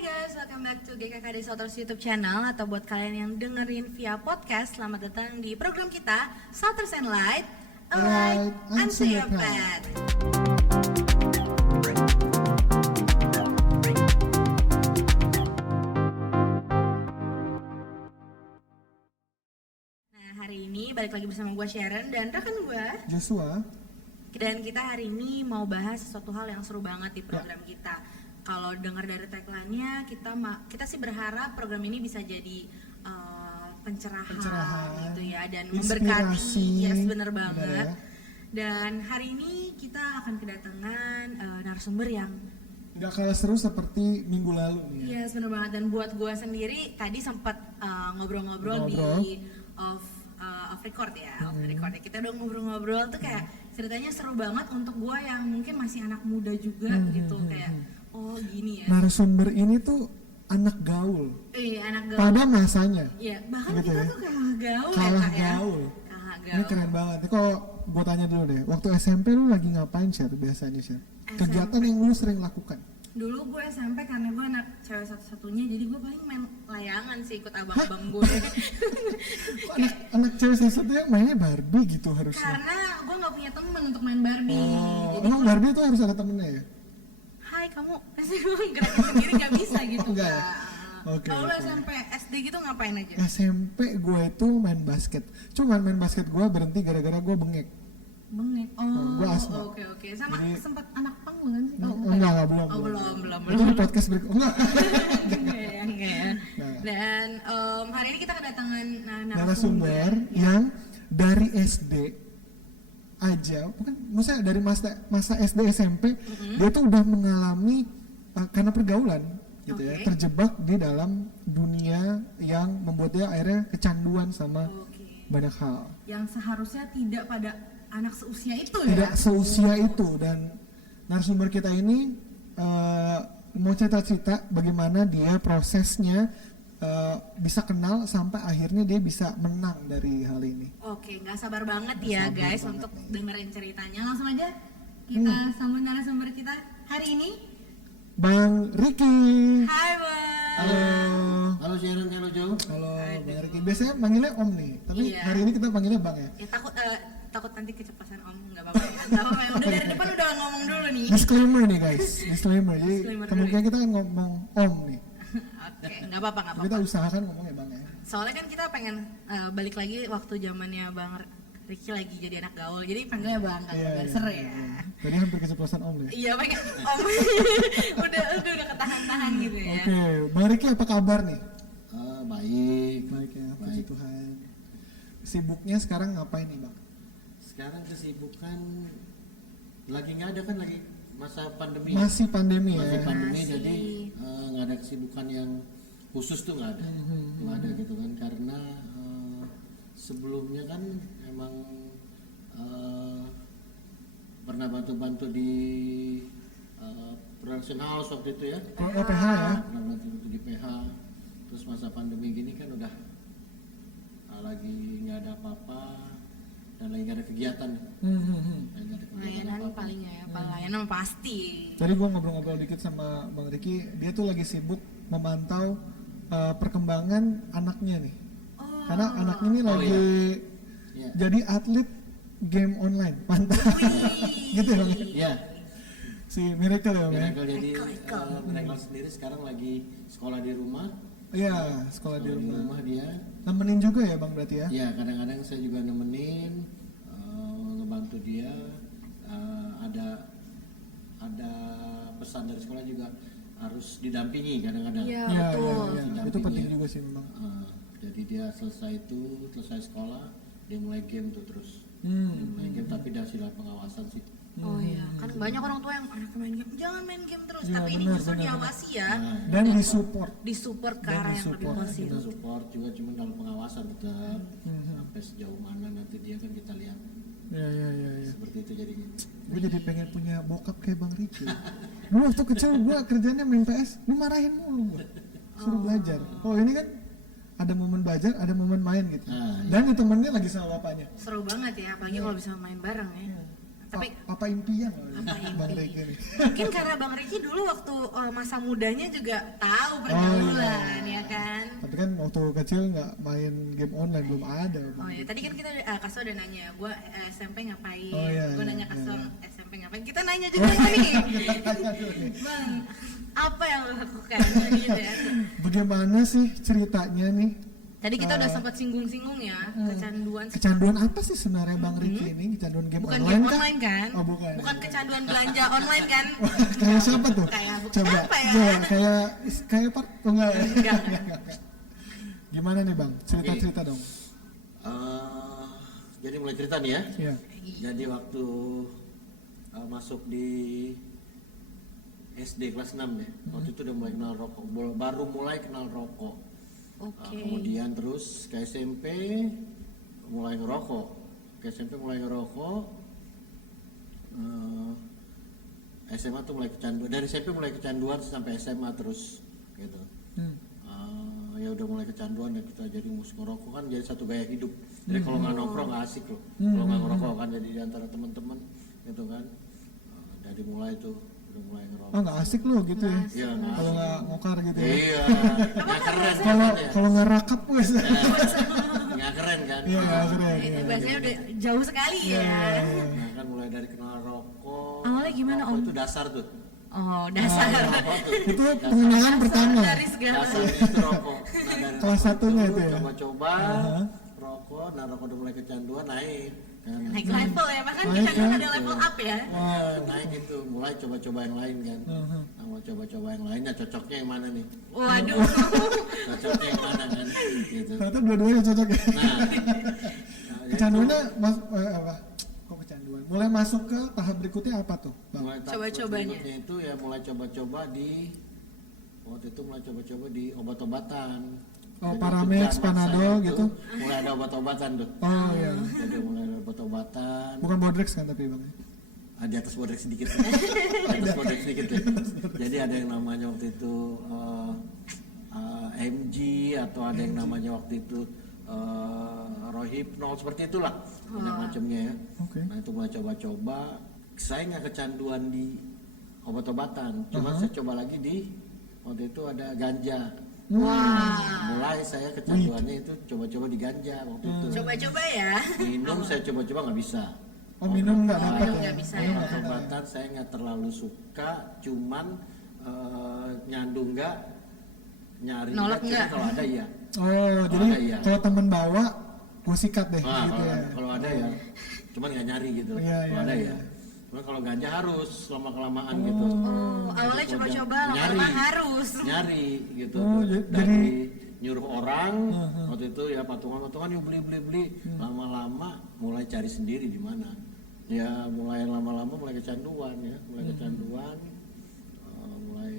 guys, welcome back to GKKD Souters YouTube channel. Atau buat kalian yang dengerin via podcast, selamat datang di program kita Souters and Light, a light unto your path. Nah, hari ini balik lagi bersama gue Sharon dan rekan gue Joshua. Dan kita hari ini mau bahas sesuatu hal yang seru banget di program kita. Kalau dengar dari tagline-nya, kita sih berharap program ini bisa jadi pencerahan gitu ya, dan memberkati. Yes, bener banget. Ya. Dan hari ini kita akan kedatangan narasumber yang nggak kalah seru seperti minggu lalu nih. Yes, bener banget. Dan buat gue sendiri tadi sempat ngobrol-ngobrol di off record ya, off record ya. Kita udah ngobrol-ngobrol tuh kayak ceritanya seru banget untuk gue yang mungkin masih anak muda juga gitu, kayak oh gini ya. Narasumber ini tuh anak gaul. Anak gaul. Pada masanya. Iya, bahkan gitu kita ya. tuh kalah gaul kalah ya. gaul. Kalah gaul. Ini keren banget. Ini kalau gue tanya dulu deh, waktu SMP lu lagi ngapain Syar biasanya Syar? Kegiatan yang lu sering lakukan? Dulu gue SMP karena gue anak cewek satu-satunya, jadi gue paling main layangan sih, ikut abang-abang gue. anak cewek satu-satunya mainnya Barbie gitu harusnya. Karena gue nggak punya temen untuk main Barbie. Jadi emang Barbie tuh harus ada temennya ya? Hai kamu, pasti gue gerakin sendiri nggak bisa gitu. Enggak. Kalau lu SMP, SD gitu ngapain aja? SMP gue itu main basket. Cuman main basket gue berhenti gara-gara gue bengek. Bengek. Gue asma. Oke. Sama jadi, sempat anak pang bukan sih? Enggak, belum. Itu di podcast berikut. Enggak. Enggak. Nah. Dan hari ini kita kedatangan narasumber yang dari SD aja, bukan, maksudnya dari masa SD SMP, dia tuh udah mengalami karena pergaulan gitu ya, terjebak di dalam dunia yang membuat dia akhirnya kecanduan sama banyak hal. Yang seharusnya tidak pada anak seusia itu ya? Tidak seusia itu. Dan narasumber kita ini mau cerita-cerita bagaimana dia prosesnya bisa kenal sampai akhirnya dia bisa menang dari hal ini. Oke, nggak sabar banget ya guys untuk dengerin ceritanya. Langsung aja kita sambut narasumber kita hari ini, Bang Ricky. Hai Bang. Halo Sharon, halo Jo. Halo Bang Ricky. Biasanya panggilnya Om nih, tapi hari ini kita panggilnya Bang ya. Takut nanti keceplosan Om, nggak apa-apa ya. Nggak apa-apa ya. Udah dari depan udah ngomong dulu nih. Disclaimer nih guys, disclaimer. Jadi kemungkinan kita kan ngomong Om nih. Oke, nggak apa-apa. Kita usahakan ngomongnya Bang ya. Soalnya kan kita pengen balik lagi waktu zamannya Bang Ricky lagi jadi anak gaul, jadi panggilnya Bang kan biar seru ya. Tadi hampir keceplosan Om ya. Iya pengen Om. udah ketahan-tahan gitu ya. Oke, Bang Ricky apa kabar nih? Baik ya, puji Tuhan. Sibuknya sekarang ngapain nih Bang? Sekarang kesibukan lagi nggak ada kan, lagi masa pandemi. Masih pandemi ya. Masih pandemi, jadi nggak ada kesibukan yang khusus tuh, nggak ada. Nggak ada gitu kan, karena sebelumnya kan emang pernah bantu-bantu di Production House waktu itu ya. PH ya. Pernah bantu di PH. Terus masa pandemi gini kan udah lagi nggak ada apa-apa dan lagi nggak ada kegiatan. Pelayanan palingnya ya, pelayanan pasti. Tadi gue ngobrol-ngobrol dikit sama Bang Ricky, dia tuh lagi sibuk memantau perkembangan anaknya nih. Karena anaknya ini lagi jadi atlet game online, mantap. Gitu ya Bang? Iya. Si Miracle ya Bang? Miracle, jadi Miracle sendiri sekarang lagi sekolah di rumah. Iya, sekolah di rumah dia. Nemenin juga ya Bang berarti ya? Iya, kadang-kadang saya juga nemenin, ngebantu dia. Ada pesan dari sekolah juga harus didampingi kadang-kadang. Iya, betul. Ya. Itu penting juga sih memang. Jadi dia selesai sekolah, dia mulai game tuh terus. Main game, tapi dari sila pengawasan sih. Oh iya, kan banyak orang tua yang anaknya main game, jangan main game terus, tapi ini justru diawasi ya. Dan disupport ke arah yang lebih positif. Kita support juga, cuman kalau pengawasan tetap sampai sejauh mana nanti dia kan kita lihat. Ya. Seperti itu jadinya. Gue jadi pengen punya bokap kayak Bang Ricky. Dulu waktu kecil gue kerjanya main PS, lu marahin mulu gue, suruh belajar. Oh ini kan ada momen belajar, ada momen main gitu. Dan temennya lagi sama bapaknya. Seru banget ya, apalagi kalau bisa main bareng ya. Tapi- papa impian Papa Bang impi. Ricky nih. Mungkin karena Bang Ricky dulu waktu masa mudanya juga tahu pergaulan ya kan. Tapi kan waktu kecil nggak main game online, belum ada. Bang. Oh ya, tadi kan kita Kaso udah nanya, gue SMP ngapain? Oh, iya, Gue iya, nanya Kaso iya. SMP ngapain? Kita nanya juga nih, Bang, apa yang lo lakukan? Gitu ya. Bagaimana sih ceritanya nih? Tadi kita udah sempat singgung-singgung ya, kecanduan. Kecanduan apa sih sebenarnya Bang Ricky ini? Kecanduan game Bukan online game kah? online kan? Oh bukan. Bukan kecanduan belanja online kan? Kayak siapa tuh? Kayak Coba, apa ya? coba kayak part oh, enggak. Enggak. Gimana nih Bang? Cerita-cerita dong. Jadi mulai cerita nih ya. Iya. Jadi waktu masuk di SD kelas 6 ya, waktu itu udah mulai kenal rokok, baru mulai kenal rokok. Oke. Kemudian terus ke SMP mulai ngerokok, SMA tuh mulai kecanduan, dari SMP mulai kecanduan sampai SMA terus gitu. Ya udah mulai kecanduan dan kita jadi musik ngerokok kan jadi satu gaya hidup. Jadi kalau nggak nongkrong nggak asik loh, kalau nggak ngerokok kan jadi di antara teman-teman gitu kan. Dari mulai tuh udah mulai ngerokok. Oh nggak asik lo gitu ya? Iya nggak Kalau asik. nggak ngokar gitu ya? Iya, nggak keren Kalau kan ya. kalau nggak rakap wes. Nggak keren kan. Iya nggak keren. Itu Iya. bahasanya udah jauh sekali Iya, ya. iya, iya. Nah kan mulai dari kenal rokok. Awalnya gimana, Rokok Om? itu dasar tuh. Oh, dasar. Rokok tuh. Itu pengenalan pertama. Dari segala. Dasarnya itu rokok. Nah, dari Kelas rokok satunya itu ya? Coba-coba rokok, nah rokok udah mulai kecanduan naik. Kan. Naik level ya, bahkan Naik kecanduan kan? ada level up ya. Wah, naik gitu, mulai coba-coba yang lain kan. Nah, mau coba-coba yang lainnya cocoknya yang mana nih? Waduh. Cocoknya yang mana kan? Gitu. Ternyata dua-duanya cocok ya. Nah, Kecanduannya apa? Kok kecanduan? Mulai masuk ke tahap berikutnya apa tuh, Bang? mulai tahap Coba-cobanya. berikutnya itu ya mulai coba-coba di waktu itu mulai coba-coba di obat-obatan. Oh, Jadi Paramex, waktu zaman Panadol saya itu gitu? Mulai ada obat-obatan tuh. Oh iya. Jadi mulai ada obat-obatan. Bukan Bodrex kan tapi Bang? Di atas bodrek sedikit. Di atas bodrek sedikit ya. Jadi ada yang namanya waktu itu MG atau ada yang namanya waktu itu Rohypnol seperti itulah macamnya ya. Oke. Nah itu mulai coba-coba. Saya nggak kecanduan di obat-obatan, cuma saya coba lagi di waktu itu ada ganja. Wah. Mulai saya kecanduannya itu coba-coba di ganja waktu itu. Coba-coba ya. Minum saya coba-coba nggak bisa. Oh minum nggak dapat minum ya? nggak bisa Minum ya. nggak kena ya? Obat-obatan saya nggak terlalu suka, cuman nyandu nggak, nyari Nolak cuma nggak? kalau ada ya. Oh jadi ada, iya. kalau temen bawa, gue sikat deh Nah, gitu ya. kalau ada ya, cuman nggak nyari gitu. Iya, Kalau iya, ada iya. ya. Cuman kalau ganja harus lama kelamaan gitu. Oh, awalnya coba-coba, lama-lama harus. Nyari gitu. Oh, Dari nyuruh orang waktu itu ya patungan-patungan yuk beli. Lama-lama mulai cari sendiri di mana. Ya mulai lama-lama mulai kecanduan ya, mulai kecanduan, mulai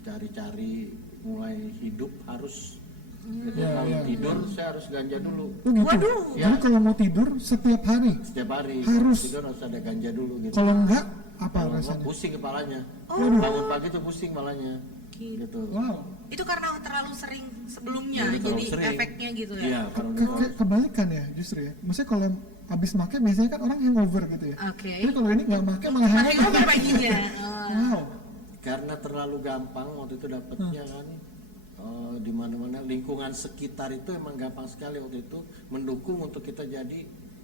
cari-cari, mulai hidup harus. Gitu. Iya, Kalau iya. tidur saya harus ganja dulu. Oh gitu. Waduh. Jadi kalau mau tidur setiap hari. Setiap hari Harus. tidur harus ada ganja dulu gitu. Kalau enggak apa Kalau enggak, rasanya? pusing kepalanya. Oh. Bangun pagi tuh pusing kepalanya. Gitu. Wow. Itu karena terlalu sering sebelumnya, Jadi terlalu jadi sering. efeknya gitu ya. Iya, kalau Kebalikan ya justru ya. Maksudnya kalau habis make biasanya kan orang hangover gitu ya. Oke. Tapi kalau ini nggak make malah Masih hangover. over paginya. Oh. Wow. karena terlalu gampang waktu itu dapatnya kan di mana-mana lingkungan sekitar itu emang gampang sekali waktu itu mendukung untuk kita jadi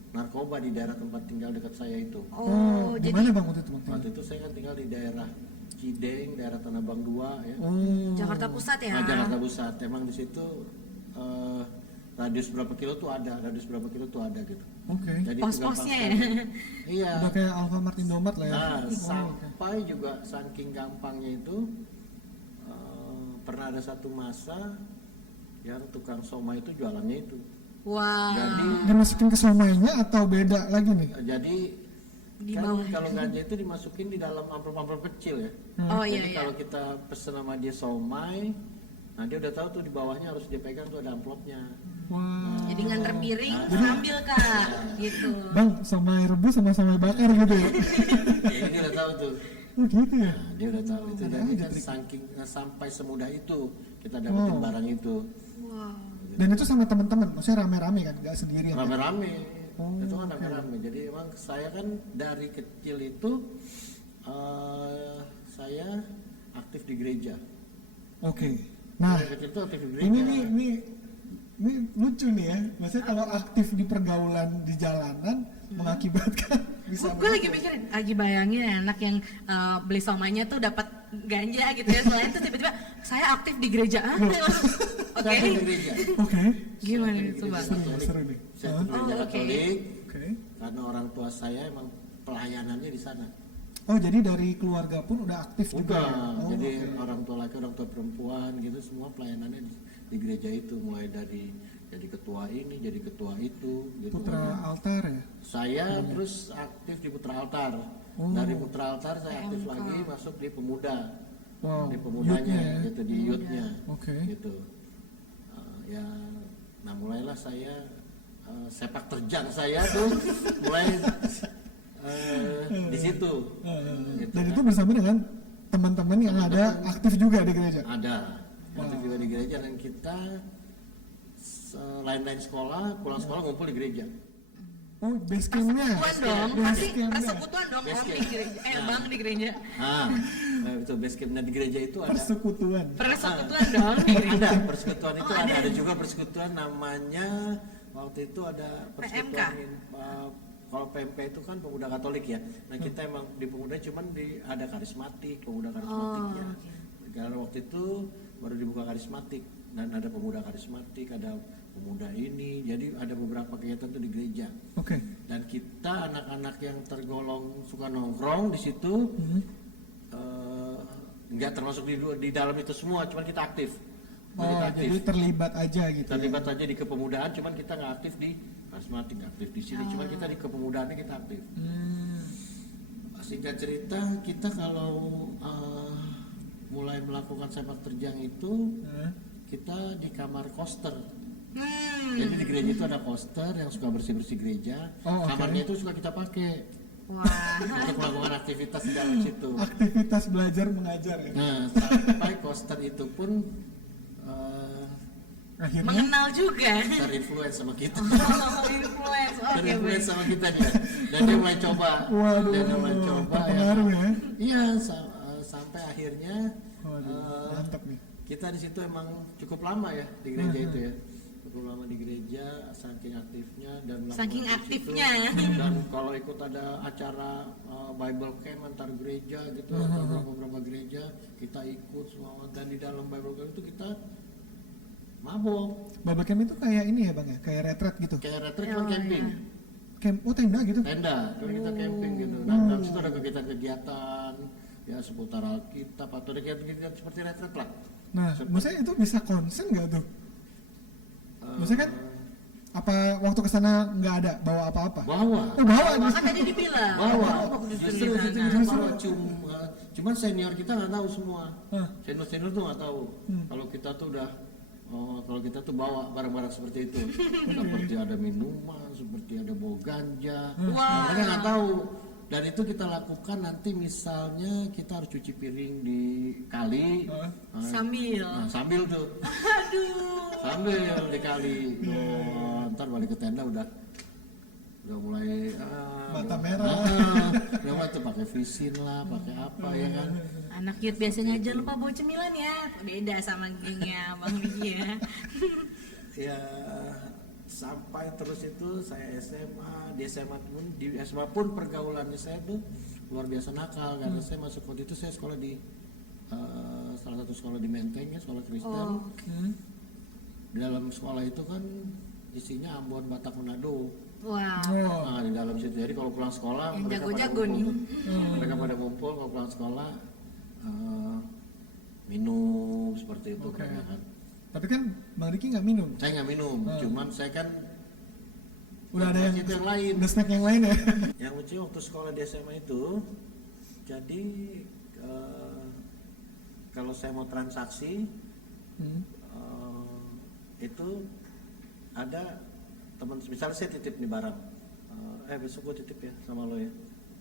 narkoba di daerah tempat tinggal dekat saya itu. Oh, di jadi mana Bang waktu itu Bang? Waktu itu saya kan tinggal di daerah Cideng, daerah Tanah Abang 2 ya. Oh. Jakarta Pusat ya. Nah, Jakarta Pusat. Emang di situ radius berapa kilo tuh ada gitu. Oke. Jadi itu Pos-posnya ya. gampang sekali. Iya. Udah kayak Alfamart Indomaret lah ya. Nah, Oh, oke. sampai juga saking gampangnya itu pernah ada satu masa yang tukang somai itu jualannya itu. Wah. Jadi Dimasukin ke somainya atau beda lagi nih? jadi Di kan bawah. kalau ganja itu dimasukin di dalam amplop-amplop kecil ya. Oh iya Jadi iya. kalau kita pesen sama dia somai, nah dia udah tahu tuh di bawahnya harus dipegang tuh ada amplopnya. Wah. Jadi nganter piring sambil Kak gitu. Bang, somai rebus sama somai bakar gitu ya. Jadi dia udah tahu tuh. Oh gitu ya. Nah, dia udah tahu itu dan ada kan saking sampai semudah itu kita dapetin Wow. barang itu. Wow. Dan itu sama teman-teman, maksudnya rame-rame kan, nggak sendirian. Rame-rame. Itu kan rame-rame. Jadi emang saya kan dari kecil itu saya aktif di gereja. Oke. Nah, Dari kecil itu aktif di gereja. ini lucu nih ya. Maksudnya kalau aktif di pergaulan di jalanan mengakibatkan bisa. Gue lagi mikirin, lagi bayangin anak yang beli somanya tuh dapat ganja gitu ya. Selain itu tiba-tiba saya aktif di gereja. Oke. Saya aktif di gereja. Oke. Gimana Saya nih aktif di coba? gereja Katolik. Seru nih. Saya aktif di gereja Oh, oke. Katolik Oke. karena orang tua saya emang pelayanannya di sana. Oh, jadi dari keluarga pun udah aktif juga. Udah, Oh, jadi oke. orang tua laki, orang tua perempuan gitu semua pelayanannya di gereja itu, mulai dari jadi ketua ini, jadi ketua itu gitu. Putra altar ya. Saya terus aktif di Putra Altar. Oh. Dari Putra Altar saya aktif lagi masuk di pemuda. Wow. Di pemudanya Youth-nya ya. gitu, di youth-nya. Oke. Gitu. Ya, nah mulailah saya sepak terjang saya tuh mulai di situ. Gitu Dan kan. itu bersama dengan teman-teman yang ada aktif juga di gereja. Ada aktif juga di gereja, dan kita lain-lain sekolah, pulang sekolah ngumpul di gereja. Oh, base camp-nya. Persekutuan dong, Base pasti camp-nya. persekutuan dong Base om di camp. gereja. Nah. Bang di gereja. Itu base campnya di gereja itu ada. Persekutuan. Persekutuan dong di gereja. Ada persekutuan itu Oh, ada. ada. Ada juga persekutuan namanya waktu itu ada persekutuan kalau PMP itu kan pemuda Katolik ya. Nah kita emang di pemuda cuman ada karismatik, pemuda karismatiknya. Karena waktu itu baru dibuka karismatik dan ada pemuda karismatik, ada pemuda ini. Jadi ada beberapa kegiatan tuh di gereja. Oke. Dan kita anak-anak yang tergolong suka nongkrong di situ nggak termasuk di dalam itu semua, cuman kita aktif. Oh, Kita aktif. jadi terlibat aja gitu. Terlibat aja di kepemudaan, cuman kita nggak aktif di karismatik, nggak aktif di sini, cuman kita di kepemudaannya kita aktif. Singkat cerita, kita kalau mulai melakukan sepak terjang itu, kita di kamar koster. Jadi di gereja itu ada koster yang suka bersih-bersih gereja. Oh, oke. Kamarnya itu suka kita pakai Wah. untuk melakukan aktivitas di dalam situ. Aktivitas belajar mengajar ya. Nah, sampai koster itu pun Akhirnya Mengenal juga. terinfluence sama kita. Oh, influence. Oke, Terinfluence baik. sama kita dia. Dan dia mulai coba. waduh, Dia mulai coba ya. terpengaruh ya. Iya, sampai akhirnya Waduh, mantap nih. kita di situ emang cukup lama ya di gereja itu ya. Cukup lama di gereja, saking aktifnya dan melakukan Saking di situ. aktifnya. Dan kalau ikut ada acara Bible camp antar gereja gitu, antar beberapa gereja kita ikut semua. Dan di dalam Bible camp itu kita mabok, Bible camp itu kayak ini ya bang ya, kayak retret gitu. kayak retreat cuma camping, Camp, oh tenda gitu. tenda, kalau kita camping gitu. Nah, dalam situ ada kegiatan-kegiatan ya seputar Alkitab atau kegiatan-kegiatan seperti retreat lah. Nah, maksudnya itu bisa konsen nggak tuh? Maksudnya kan apa waktu kesana nggak ada bawa apa-apa? Bawa, Oh bawa Kan justru. tadi dibilang. bawa. Oh, Justru di itu sana. kita bawa cuman senior kita nggak tahu semua. Hah. Senior tuh nggak tahu. Kalau kita tuh udah kalau kita tuh bawa barang-barang seperti itu, seperti ada minuman, seperti ada bawa ganja. Nah, mereka nggak tahu. Dan itu kita lakukan nanti misalnya kita harus cuci piring di kali. Sambil. Nah, sambil tuh, Aduh. sambil di kali. Ntar balik ke tenda udah mulai Mata merah. udah mulai tuh pakai visin lah, pakai apa ya kan. Anak youth biasanya jangan lupa bawa cemilan ya. Beda sama gengnya Bang Vicky ya. Ya sampai terus itu saya SMA, di SMA pun pergaulannya saya tuh luar biasa nakal karena saya masuk waktu itu saya sekolah di salah satu sekolah di Menteng ya, sekolah Kristen. Di dalam sekolah itu kan isinya Ambon, Batak, Manado. Wow. Oh, Nah, di dalam situ jadi kalau pulang sekolah Yang mereka pada jago-jago nih. ngumpul. Mereka pada ngumpul kalau pulang sekolah minum seperti itu Oke. kan. tapi kan Bang Riki nggak minum. Saya nggak minum, cuman saya kan Udah ada yang itu yang lain. udah snack yang lain ya. Yang lucu waktu sekolah di SMA itu, jadi kalau saya mau transaksi itu ada teman, misalnya saya titip nih barang, besok gue titip ya sama lo ya,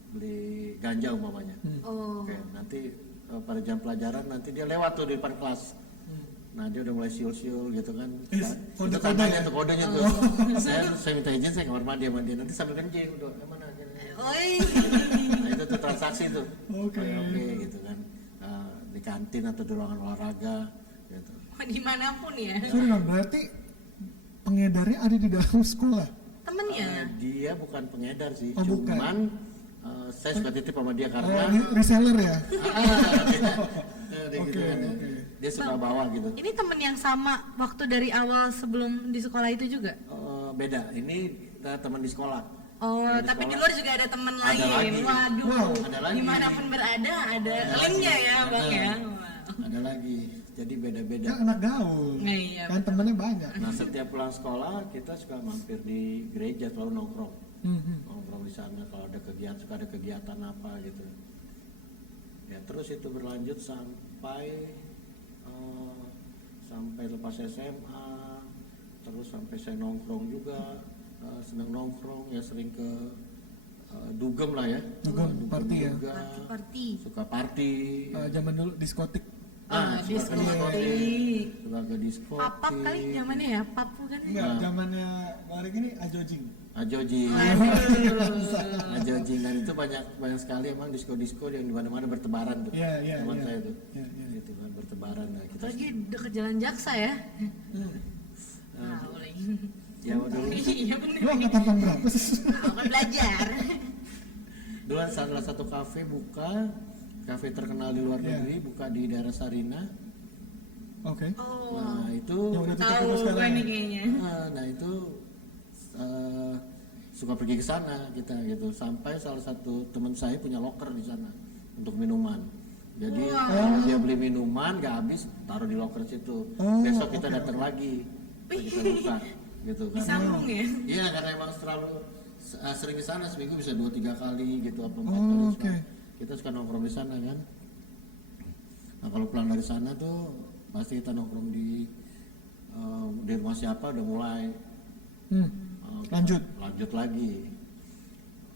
beli ganja umpamanya. Oh. Oke, nanti pada jam pelajaran nanti dia lewat tuh di depan kelas. Nah dia udah mulai siul-siul gitu kan. Kode-kode Kita tanya ya? tuh kodenya tuh. Saya minta izin, saya kamar mandi sama dia. Nanti sambil kencing udah mana akhirnya. Oi. Nah itu tuh transaksi tuh. Oke. Oke gitu kan. Di kantin atau di ruangan olahraga gitu. Dimanapun ya. Sorry Bang, berarti pengedarnya ada di dalam sekolah? Temennya. Dia bukan pengedar sih, Oh, bukan. cuman saya suka titip sama dia Oh, karena ini reseller ya? dia gitu Oke, kan ya. oke. Dia suka bawa gitu. Ini temen yang sama waktu dari awal sebelum di sekolah itu juga? Beda, ini teman di sekolah. Oh, Teman tapi di sekolah. luar juga ada temen Ada lain. lagi. Waduh, Wow. Ada lagi. dimanapun berada ada linknya ya bang ya. Wow. Ada lagi, jadi beda-beda. Kan anak gaul, Nah, iya, kan temennya banyak. Nah setiap pulang sekolah kita suka mampir di gereja, selalu nongkrong. Nongkrong di sana kalau ada kegiatan, suka ada kegiatan apa gitu. Ya terus itu berlanjut sampai lepas SMA, terus sampai saya nongkrong juga, senang nongkrong ya, sering ke dugem lah ya. Dugem, party ya? juga. Party. Suka party. Zaman dulu diskotik. Suka ke diskotik. Suka ke diskotik. Papap kali zamannya ya, pap bukan? Enggak, zamannya kemarin ini ajojing. Ajojing. Waduh. Ajojing, dan itu banyak sekali emang disko-disko yang di mana-mana bertebaran tuh. Iya, iya, Teman iya. saya tuh. Iya, iya. Gitu kan bertebaran. Nah, kita Lagi deket jalan Jaksa ya. Tahu lagi. ya dulu Iya bener. Lu angkatan tahun berapa sih? Aku kan belajar. dulu salah satu kafe buka, kafe terkenal di luar Iya. negeri, buka di daerah Sarina. Oke. Oh, Nah, itu Yang udah tutup tahu sampai sekarang gue ya? nih kayaknya. nah itu suka pergi ke sana kita gitu, sampai salah satu teman saya punya loker di sana untuk minuman. Jadi kalau dia beli minuman gak habis, taruh di loker situ. Oh, Besok kita oke, datang oke. lagi, kita buka gitu kan. Disambung ya. Iya, karena emang terlalu sering ke sana, seminggu bisa 2-3 kali gitu, apa 4 Oh, kali. oke. Kita suka nongkrong di sana kan. Nah kalau pulang dari sana tuh pasti kita nongkrong di rumah siapa udah mulai. Lanjut. Lanjut lagi.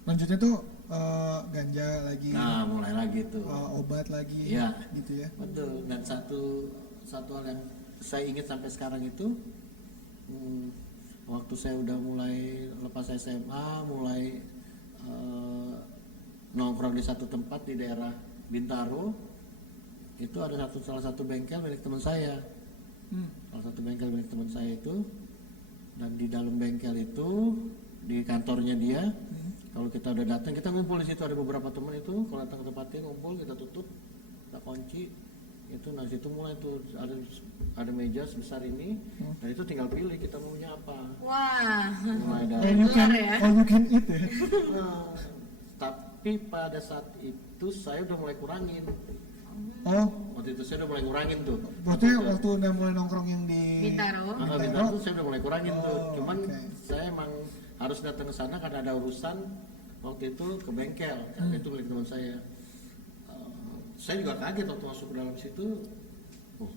Lanjutnya tuh ganja lagi, Nah mulai lagi tuh. obat lagi, Iya. gitu ya. Betul. Dan satu hal yang saya ingat sampai sekarang itu, waktu saya udah mulai lepas SMA, mulai nongkrong di satu tempat di daerah Bintaro, itu ada salah satu bengkel milik teman saya. Salah satu bengkel milik teman saya itu, dan di dalam bengkel itu, di kantornya dia, kalau kita udah datang, kita ngumpul di situ, ada beberapa teman itu, kalau datang ke tempatnya ngumpul, kita tutup, kita kunci, itu nah situ mulai tuh ada meja sebesar ini, dan itu tinggal pilih kita maunya apa. Wah. Mulai dari All you can, Keluar ya? all you can eat ya. tapi pada saat itu saya udah mulai kurangin. Oh, Waktu itu saya udah mulai kurangin tuh. berarti waktu udah mulai nongkrong yang di Bintaro. Bintaro tuh saya udah mulai kurangin tuh. Oh, Cuman oke. saya emang harus datang ke sana karena ada urusan waktu itu ke bengkel, karena itu milik teman saya. Saya juga kaget waktu masuk ke dalam situ. Oh,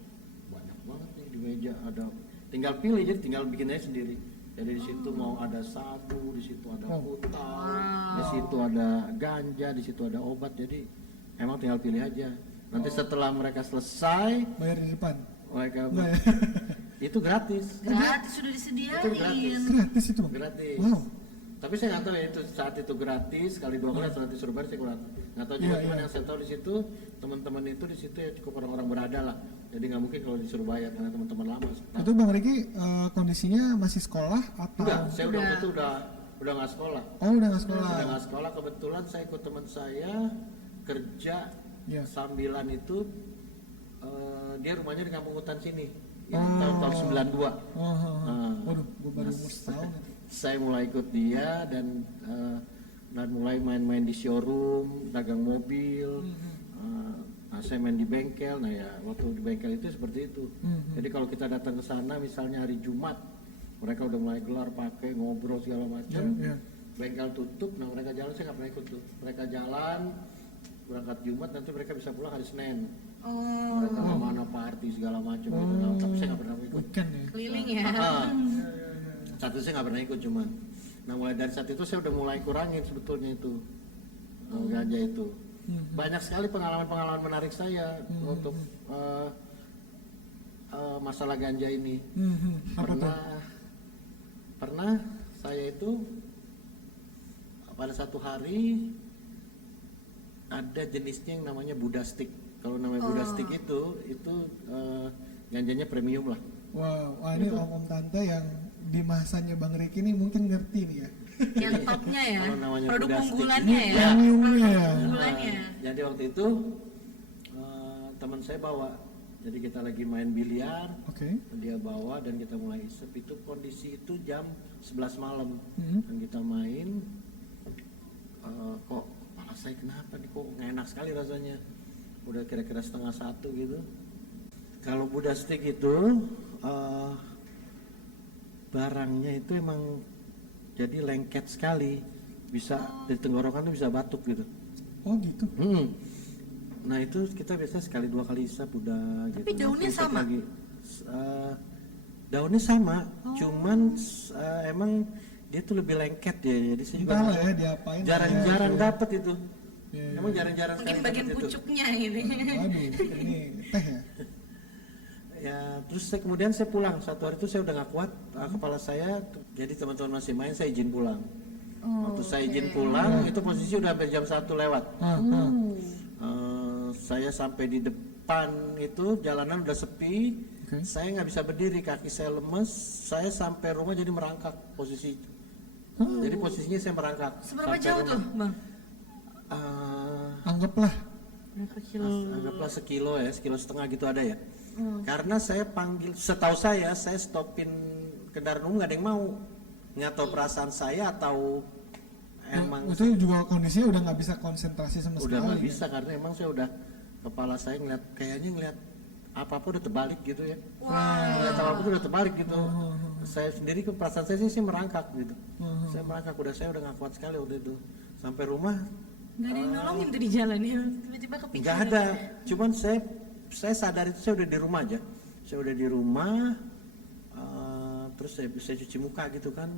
banyak banget nih di meja, ada tinggal pilih, jadi tinggal bikin aja sendiri. Jadi di situ mau ada sabu, di situ ada putal, di situ ada ganja, di situ ada obat. Jadi emang tinggal pilih aja. Nanti setelah mereka selesai, bayar di depan. mereka Enggak ya? itu gratis. Gratis sudah Itu disediain. gratis. Gratis itu Bang? Gratis. Wow. Tapi saya nggak tahu ya itu saat itu gratis, kali 2 kali setelah disuruh bayar saya kurang nggak tahu juga. Iya, Cuman iya. yang saya tahu di situ teman-teman itu di situ ya cukup orang-orang berada lah. Jadi nggak mungkin kalau disuruh bayar karena teman-teman lama. Nah, Itu Bang Riki kondisinya masih sekolah atau? enggak, saya udah waktu itu udah nggak sekolah. Oh, udah nggak sekolah. Udah nggak sekolah, kebetulan saya ikut teman saya kerja Iya. sambilan itu, dia rumahnya di Kampung Hutan sini. Ini Oh. tahun 92. Oh. Waduh, gue baru umur setahun. Saya mulai ikut dia dan mulai main-main di showroom, dagang mobil. Nah, saya main di bengkel. Nah ya, waktu di bengkel itu seperti itu. Jadi kalau kita datang ke sana, misalnya hari Jumat, mereka udah mulai gelar pakai ngobrol segala macam. Iya. Bengkel tutup, nah mereka jalan, saya nggak pernah ikut tuh. Mereka jalan berangkat Jumat, nanti mereka bisa pulang hari Senin. Oh, Mereka kemana party segala macam gitu. Nah, tapi saya nggak pernah ikut. Weekend ya. keliling ya. Saat itu saya nggak pernah ikut cuman. Nah mulai dari saat itu saya udah mulai kurangin sebetulnya itu ganja itu. Banyak sekali pengalaman-pengalaman menarik saya untuk masalah ganja ini. Apa tuh? Pernah saya itu pada satu hari ada jenisnya yang namanya Buddha stick. Kalau namanya Buddha stick itu ganjanya premium lah. Wow, wah ini om tante yang di masanya Bang Ricky ini mungkin ngerti nih ya. Yang topnya ya, Kalau namanya produk Buddha stick unggulannya ini, ya. Premiumnya ya. Unggulannya. Jadi waktu itu teman saya bawa, jadi kita lagi main biliar, Oke. dia bawa dan kita mulai isep. Itu kondisi itu jam 11 malam dan kita main. Kok kepala saya kenapa nih, kok nggak enak sekali rasanya, udah kira-kira 1:30 gitu. Kalau Buddha stick itu barangnya itu emang jadi lengket sekali, bisa di tenggorokan tuh bisa batuk gitu. Oh gitu. Nah itu kita biasa sekali 2 kali isap udah. Tapi gitu. daunnya Isap sama? lagi. Daunnya sama, cuman emang dia tuh lebih lengket ya. Jadi saya juga Entahlah ya diapain. jarang-jarang ya. dapet itu. Iya. Emang jarang-jarang Mungkin sekali bagian dapet itu. pucuknya ini. Waduh, ini teh ya. Ya terus kemudian saya pulang. Satu hari itu saya udah nggak kuat, kepala saya. Jadi teman-teman masih main, saya izin pulang. Waktu saya izin pulang, itu posisi udah hampir jam 1 lewat. Saya sampai di depan itu jalanan udah sepi. Oke. Saya nggak bisa berdiri, kaki saya lemes. Saya sampai rumah jadi merangkak posisi. Jadi posisinya saya merangkak. Seberapa sampai jauh rumah. tuh, Bang? Anggaplah. Berapa kilo? Anggaplah 1,5 kilo gitu ada ya. Karena saya panggil, setahu saya stopin kendaraan umum nggak ada yang mau. Nggak tahu perasaan saya atau emang Itu juga kondisinya udah nggak bisa konsentrasi sama udah sekali. nggak bisa karena emang saya udah, kepala saya ngeliat apa-apa udah terbalik gitu ya. Ngeliat apa-apa udah terbalik gitu. Saya sendiri ke perasaan saya sih merangkak gitu. Saya merangkak, saya udah nggak kuat sekali waktu itu. Sampai rumah Nggak ada yang nolongin tuh di jalan ya, tiba-tiba kepikiran. nggak ada, cuman saya sadar itu saya udah di rumah aja. Saya udah di rumah, terus saya cuci muka gitu kan.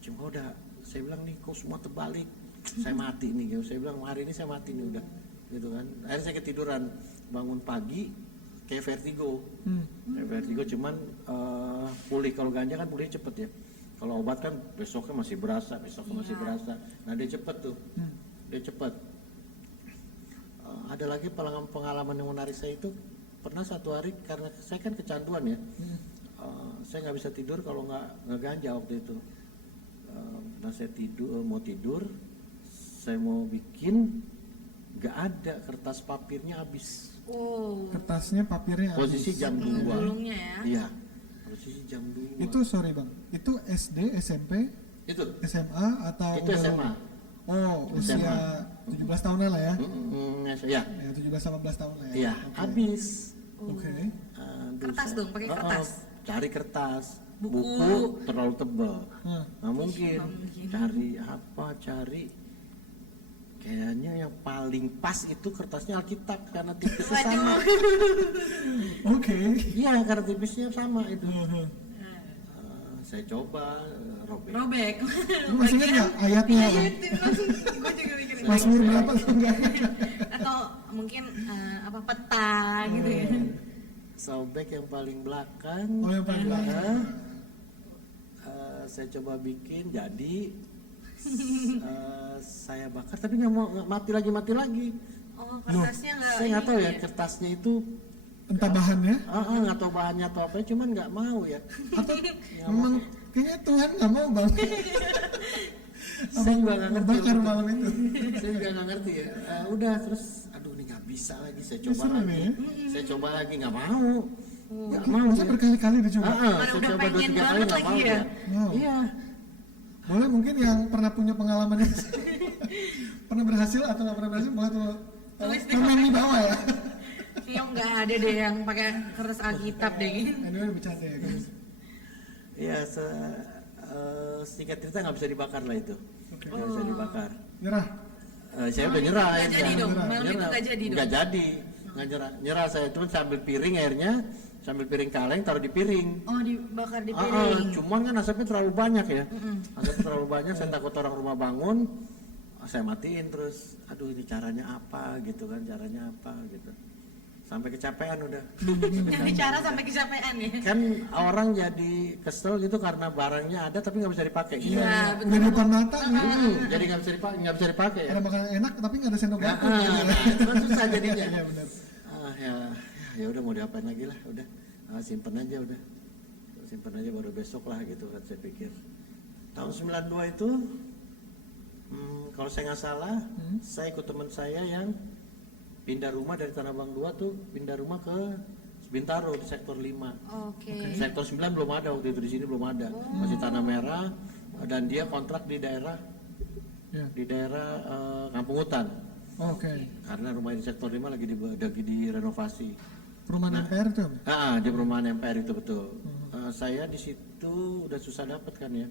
Cuma udah, saya bilang nih kok semua terbalik, saya mati nih gitu. Saya bilang hari ini saya mati nih udah, gitu kan. Akhirnya saya ketiduran, bangun pagi kayak vertigo. Kayak vertigo, cuman pulih. Kalau ganja kan pulih cepet ya. Kalau obat kan besoknya masih berasa, masih berasa. Nah dia cepet tuh, dia cepet. Ada lagi pengalaman yang menarik saya itu, pernah satu hari karena saya kan kecanduan ya. Saya nggak bisa tidur kalau nggak ganja waktu itu. Nah saya mau tidur, saya mau bikin, nggak ada, kertas papirnya habis. Kertasnya, papirnya habis. Posisi jam 2. Gulungnya ya. Iya, posisi jam 2. Itu sorry Bang, itu SD, SMP, Itu SMA atau Itu udah SMA. Oh, usia SMA. 17 tahunan lah ya. Ya, Ya, 17-18 tahun lah ya. iya, Oke. habis. Oke. Aduh, Kertas dong, pakai kertas. Cari kertas, Buku. buku terlalu tebal. Nah, Nggak mungkin. Cari apa? Cari kayaknya yang paling pas itu kertasnya Alkitab karena tipisnya sama. Oke. Iya, karena tipisnya sama itu. Saya coba robek. Lu masih ingat nggak ayatnya apa? Iya, itu langsung gue juga mikirin. Mazmur berapa tuh enggak? Atau mungkin apa peta gitu ya. Sobek yang paling belakang. Oh, yang paling belakang. Saya coba bikin jadi. Saya bakar tapi nggak mau, mati lagi. Oh, kertasnya nggak. Saya nggak ini tahu ya ya. kertasnya itu. Entah bahannya Nggak tahu bahannya atau apa, cuman nggak mau ya. atau memang kayaknya Tuhan nggak mau Bang. Saya juga nggak ngerti. Bakar waktu itu. malam itu. Saya juga nggak ngerti ya. Udah terus, aduh ini nggak bisa lagi. Saya coba Seru lagi. nih ya. Saya coba lagi nggak mau. Nggak mau. Masa ya. berkali-kali dicoba? Mana Saya udah coba pengen 2-3 kali banget nggak lagi mau ya? ya. Wow. Iya. Boleh mungkin yang pernah punya pengalaman yang pernah berhasil atau nggak pernah berhasil boleh tuh Tulis di komen di bawah ya. Iya nggak ada deh yang pakai kertas Alkitab deh. Anyway bercanda ya guys. Iya, singkat cerita nggak bisa dibakar lah itu. Oke. Nggak bisa dibakar. Nyerah. Saya udah nyerah. Nggak akhirnya. jadi dong. Nyerah. Malam itu Nyerah. nggak jadi dong. Nggak jadi. Nggak nyerah saya cuma sambil piring akhirnya, sambil piring kaleng taruh di piring. Oh, dibakar di piring. Cuman kan asapnya terlalu banyak ya. Asapnya terlalu banyak, saya takut orang rumah bangun. Saya matiin terus. Aduh ini caranya apa gitu kan, caranya apa gitu. sampai kecapean udah. Nyari cara sampai kecapean ya. Kan orang jadi kesel gitu karena barangnya ada tapi nggak bisa dipakai. Iya, betul. Udah di depan mata nih. Jadi nggak bisa dipakai ya. Ada makanan enak tapi nggak ada sendok garpu. Nah, itu kan susah jadinya. Iya benar. Ya udah mau diapain lagi lah, udah simpen aja udah. Simpen aja baru besok lah gitu kan saya pikir. Tahun 92 itu kalau saya nggak salah, saya ikut teman saya yang pindah rumah dari Tanah Abang 2 tuh pindah rumah ke Bintaro di sektor 5. Oke. Sektor 9 belum ada waktu itu, di sini belum ada. Masih tanah merah dan dia kontrak di daerah Ya. Kampung Hutan. Oke. Karena rumah di sektor 5 lagi direnovasi. Perumahan MPR tuh. Di perumahan MPR itu betul. Saya di situ udah susah dapat kan ya.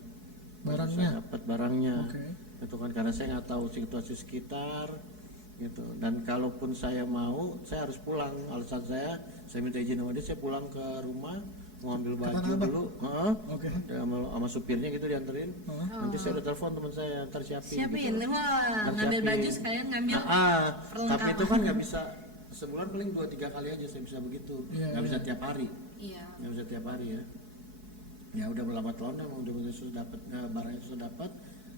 Barangnya. Susah dapat barangnya. Oke. Itu kan karena saya nggak tahu situasi sekitar gitu. Dan kalaupun saya mau, saya harus pulang. Alasan saya minta izin sama dia, saya pulang ke rumah mau ambil baju Tanah Abang? dulu. Oke. Sama supirnya gitu dianterin. Nanti saya udah telepon teman saya, ntar siapin. Siapin, Gitu. wah, Ntar ngambil siapin. baju sekalian ngambil Tapi perlengkapan. itu kan nggak bisa sebulan, paling 2-3 kali aja saya bisa begitu. Iya, Nggak bisa iya. tiap hari. Iya. Nggak bisa tiap hari ya. Ya udah berlambat laun, udah susah dapat barangnya susah dapat.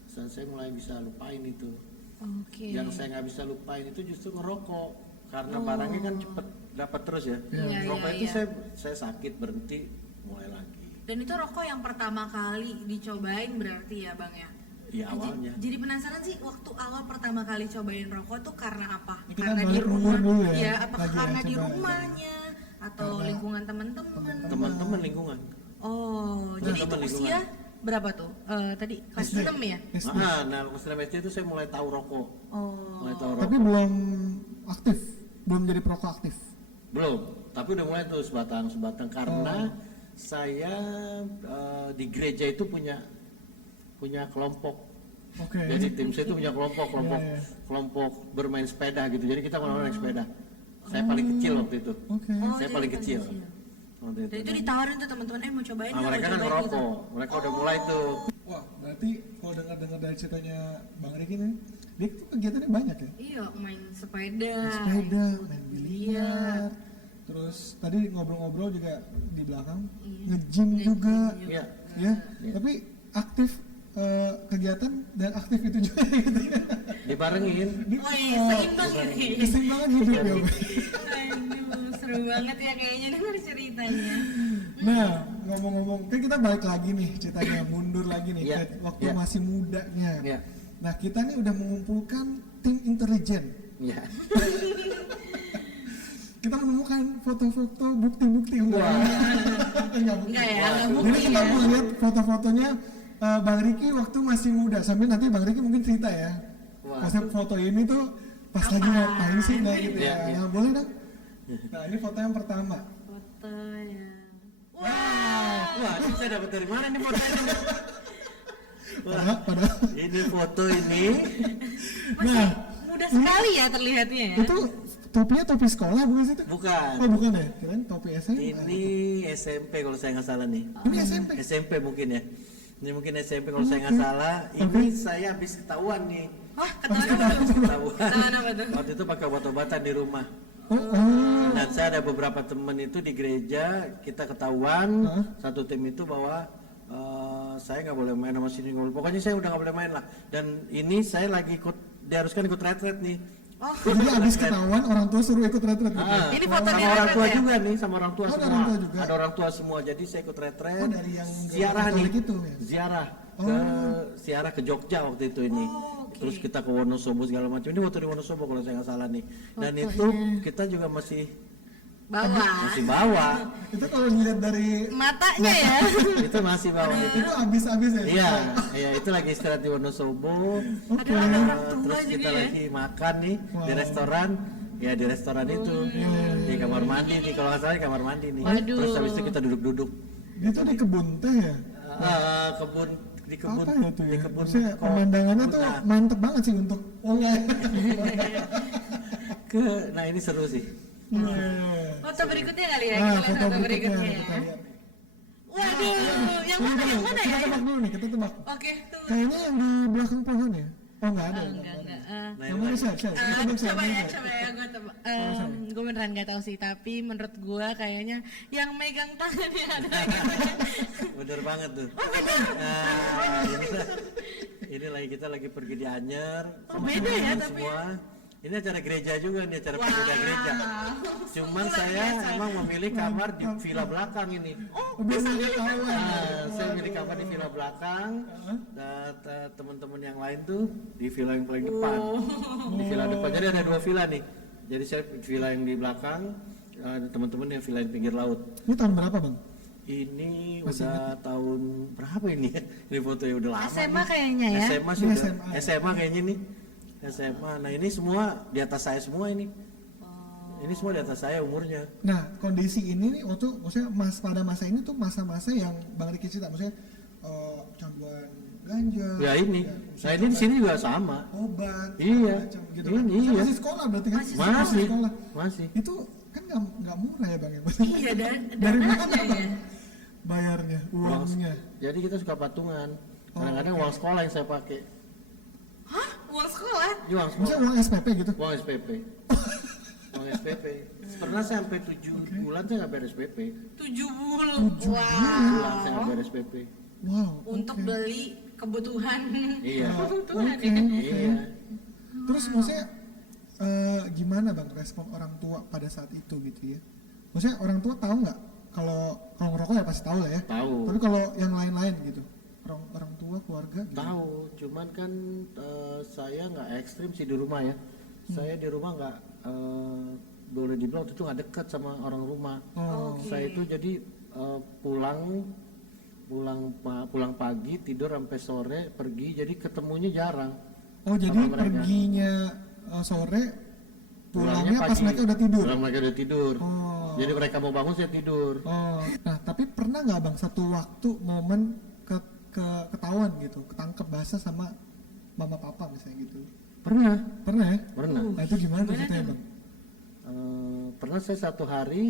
Saya mulai bisa lupain itu. Oke. Yang saya nggak bisa lupain itu justru ngerokok, karena barangnya kan cepet dapat terus ya. Iya, Rokok iya, itu iya. saya sakit berhenti mulai lagi. Dan itu rokok yang pertama kali dicobain berarti ya Bang ya? Iya awalnya. Jadi penasaran sih waktu awal pertama kali cobain rokok tuh karena apa? Kita Karena di balik rumah, umur dulu ya, ya apakah lagi ya, karena di coba. rumahnya atau Karena lingkungan teman-teman? Teman-teman lingkungan. Oh, jadi itu teman usia berapa tuh? Tadi kelas SD. 6 ya? SD. Nah, pas SD itu saya mulai tahu rokok. Oh, Mulai tahu Tapi rokok. belum aktif, belum jadi perokok aktif. Belum, tapi udah mulai tuh sebatang karena saya di gereja itu punya kelompok. Oke. Jadi tim saya itu punya kelompok Iya, iya. kelompok bermain sepeda gitu. Jadi kita kalau naik sepeda. Saya paling kecil waktu itu. Oke. Oh, Saya jadi paling paling kecil. kecil. Waktu itu. dan itu ditawarin tuh teman-teman, mau cobain nggak? Mereka Mau kan cobain ngerokok. Mereka udah mulai tuh. Wah, berarti kalau dengar-dengar dari ceritanya Bang Riki nih, dia tuh kegiatannya banyak ya? Iya, main sepeda. Main sepeda, ikut main biliar. biliar, terus tadi ngobrol-ngobrol juga di belakang, Iya. nge-gym juga, Iya. ya. Tapi aktif kegiatan dan aktif itu juga gitu ya. Dibarengin. Oh iya, seimbang ini. Keseimbangan hidup ya. Bang. Aduh, seru banget ya kayaknya denger ceritanya. Nah, ngomong-ngomong, kan kita balik lagi nih ceritanya, mundur lagi nih Iya, ke waktu iya. masih mudanya. Iya. Nah, kita nih udah mengumpulkan tim intelijen. Iya. Kita menemukan foto-foto, bukti-bukti enggak? Enggak, Enggak ya, enggak Jadi bukti kita ya. mau lihat foto-fotonya Bang Riki waktu masih muda. Sambil nanti Bang Riki mungkin cerita ya. Wah. Maksudnya foto ini tuh pas Apa? lagi ngapain sih nah gitu Iya, ya. iya. Nah, boleh dong. Nah, ini foto yang pertama. Fotonya. Wah, ini saya dapat dari mana nih foto ini? Wah, Padahal ini foto ini. Masih muda sekali ya terlihatnya ya. itu topinya topi sekolah bukan sih itu? Bukan. Oh, bukan ya? Kirain topi SMA. Ini SMP kalau saya nggak salah nih. Ini SMP. SMP mungkin ya. Ini mungkin SMP kalau saya nggak salah. Ini saya habis ketahuan nih. Wah, ketahuan apa tuh? Ketahuan. Ketahuan apa tuh? Waktu itu pakai obat-obatan di rumah. Oh. Dan saya ada beberapa teman itu di gereja, kita ketahuan satu tim itu bahwa saya nggak boleh main sama sini, pokoknya saya udah nggak boleh main lah. Dan ini saya lagi diharuskan ikut retret nih. Oh, Jadi abis ketahuan orang tua suruh ikut retret gitu. Ini foto sama di orang retret tua ya? juga nih, sama orang tua Oh, ada semua. orang tua juga. Ada orang tua semua. Jadi saya ikut retret. Oh, dari yang ziarah nih. Katolik itu ya? Ziarah ke Jogja waktu itu ini. Oh, oke. Terus kita ke Wonosobo segala macam. Ini waktu di Wonosobo kalau saya nggak salah nih. Dan Fotonya. itu kita juga masih bawah. bawa. Itu kalau dilihat dari Matanya ya. Itu masih bawa itu. itu abis-abis ya. Iya, itu lagi istirahat di Wonosobo. Ada orang tua Terus juga kita ya. lagi makan nih di Wow. restoran. Ya di restoran itu di kamar mandi nih, kalau nggak salah di kamar mandi nih. Waduh. Terus habis itu kita duduk-duduk. Itu di kebun teh ya. Kebun di kebun Apa ya tuh di ya? kebun Maksudnya pemandangannya tuh Nah, mantep banget sih untuk online. nah ini seru sih. Foto berikutnya kali ya, Nah, kita lihat foto berikutnya. kita lihat. Waduh, yang mana ya? Kita tebak dulu nih, kita tebak. Oke, tuh. Kayaknya yang di belakang pohon ya. Oh nggak ada. Enggak. Nah, Yang ini mana lagi. saya? Coba ya gue tebak. Gue beneran nggak tahu sih, tapi menurut gue kayaknya yang megang tangannya ada gitu ya. Bener banget tuh. Oh bener. Ini lagi kita lagi pergi di Anyer. Oh, beda ya, teman-teman tapi semua. Ini acara gereja juga nih, acara Wow. pemuda gereja. Cuman Luar saya biasa. emang memilih kamar di villa belakang ini. Oh, Biasa tahu. Saya milih kamar di villa belakang. Dan teman-teman yang lain tuh di villa yang paling depan. Di villa depan. Jadi ada 2 villa nih. Jadi saya villa yang di belakang, ada teman-teman yang villa yang pinggir laut. Ini tahun berapa bang? Ini Masih udah tahun berapa ini? Ini fotonya udah lama. SMA nih. kayaknya ya. SMA sih Ini udah. SMA. SMA kayaknya nih. SMA. Nah ini semua di atas saya semua ini. Ini semua di atas saya umurnya. Nah kondisi ini nih waktu maksudnya pada masa ini tuh masa-masa yang Bang Riki cerita, maksudnya canduan ganja. Ya ini. ya, Nah ini di sini juga sama. obat. Iya. macam gitu. Ini Kan. iya. Masih sekolah berarti kan? Masih. sekolah. Masih. Itu kan nggak murah ya bang ya? Iya Dari dananya mana ya. bayarnya, uangnya? Jadi kita suka patungan. Oh, Kadang-kadang uang sekolah yang saya pakai. Hah? Uang sekolah? Uang Maksudnya sekolah. uang SPP gitu? Uang SPP. Uang SPP. Pernah saya sampai 7 bulan saya nggak bayar SPP. 7 bulan. 7 bulan saya nggak Wow. bayar SPP. Wow. Untuk oke. beli kebutuhan. Iya. Kebutuhan Oke, ya. oke. Iya. Terus maksudnya gimana bang respon orang tua pada saat itu gitu ya? Maksudnya orang tua tahu nggak kalau ngerokok ya pasti tahu lah ya. Tahu. Tapi kalau yang lain-lain gitu, orang tua, keluarga gitu. Tahu, cuman kan saya nggak ekstrim sih di rumah ya. Saya di rumah nggak boleh dibilang waktu itu nggak dekat sama orang rumah. Oh, Oke. Saya itu jadi pulang pagi tidur sampai sore pergi, jadi ketemunya jarang. oh jadi Sama mereka. perginya sore, pulangnya pas mereka udah tidur. Pulang mereka udah tidur. Oh. Jadi mereka mau bangun saya tidur. Oh, nah tapi pernah nggak bang satu waktu momen ketahuan gitu, ketangkep bahasa sama mama papa misalnya gitu? Pernah, Pernah ya? pernah. Nah itu gimana tuh Gimana ceritanya tuh? bang? Pernah saya satu hari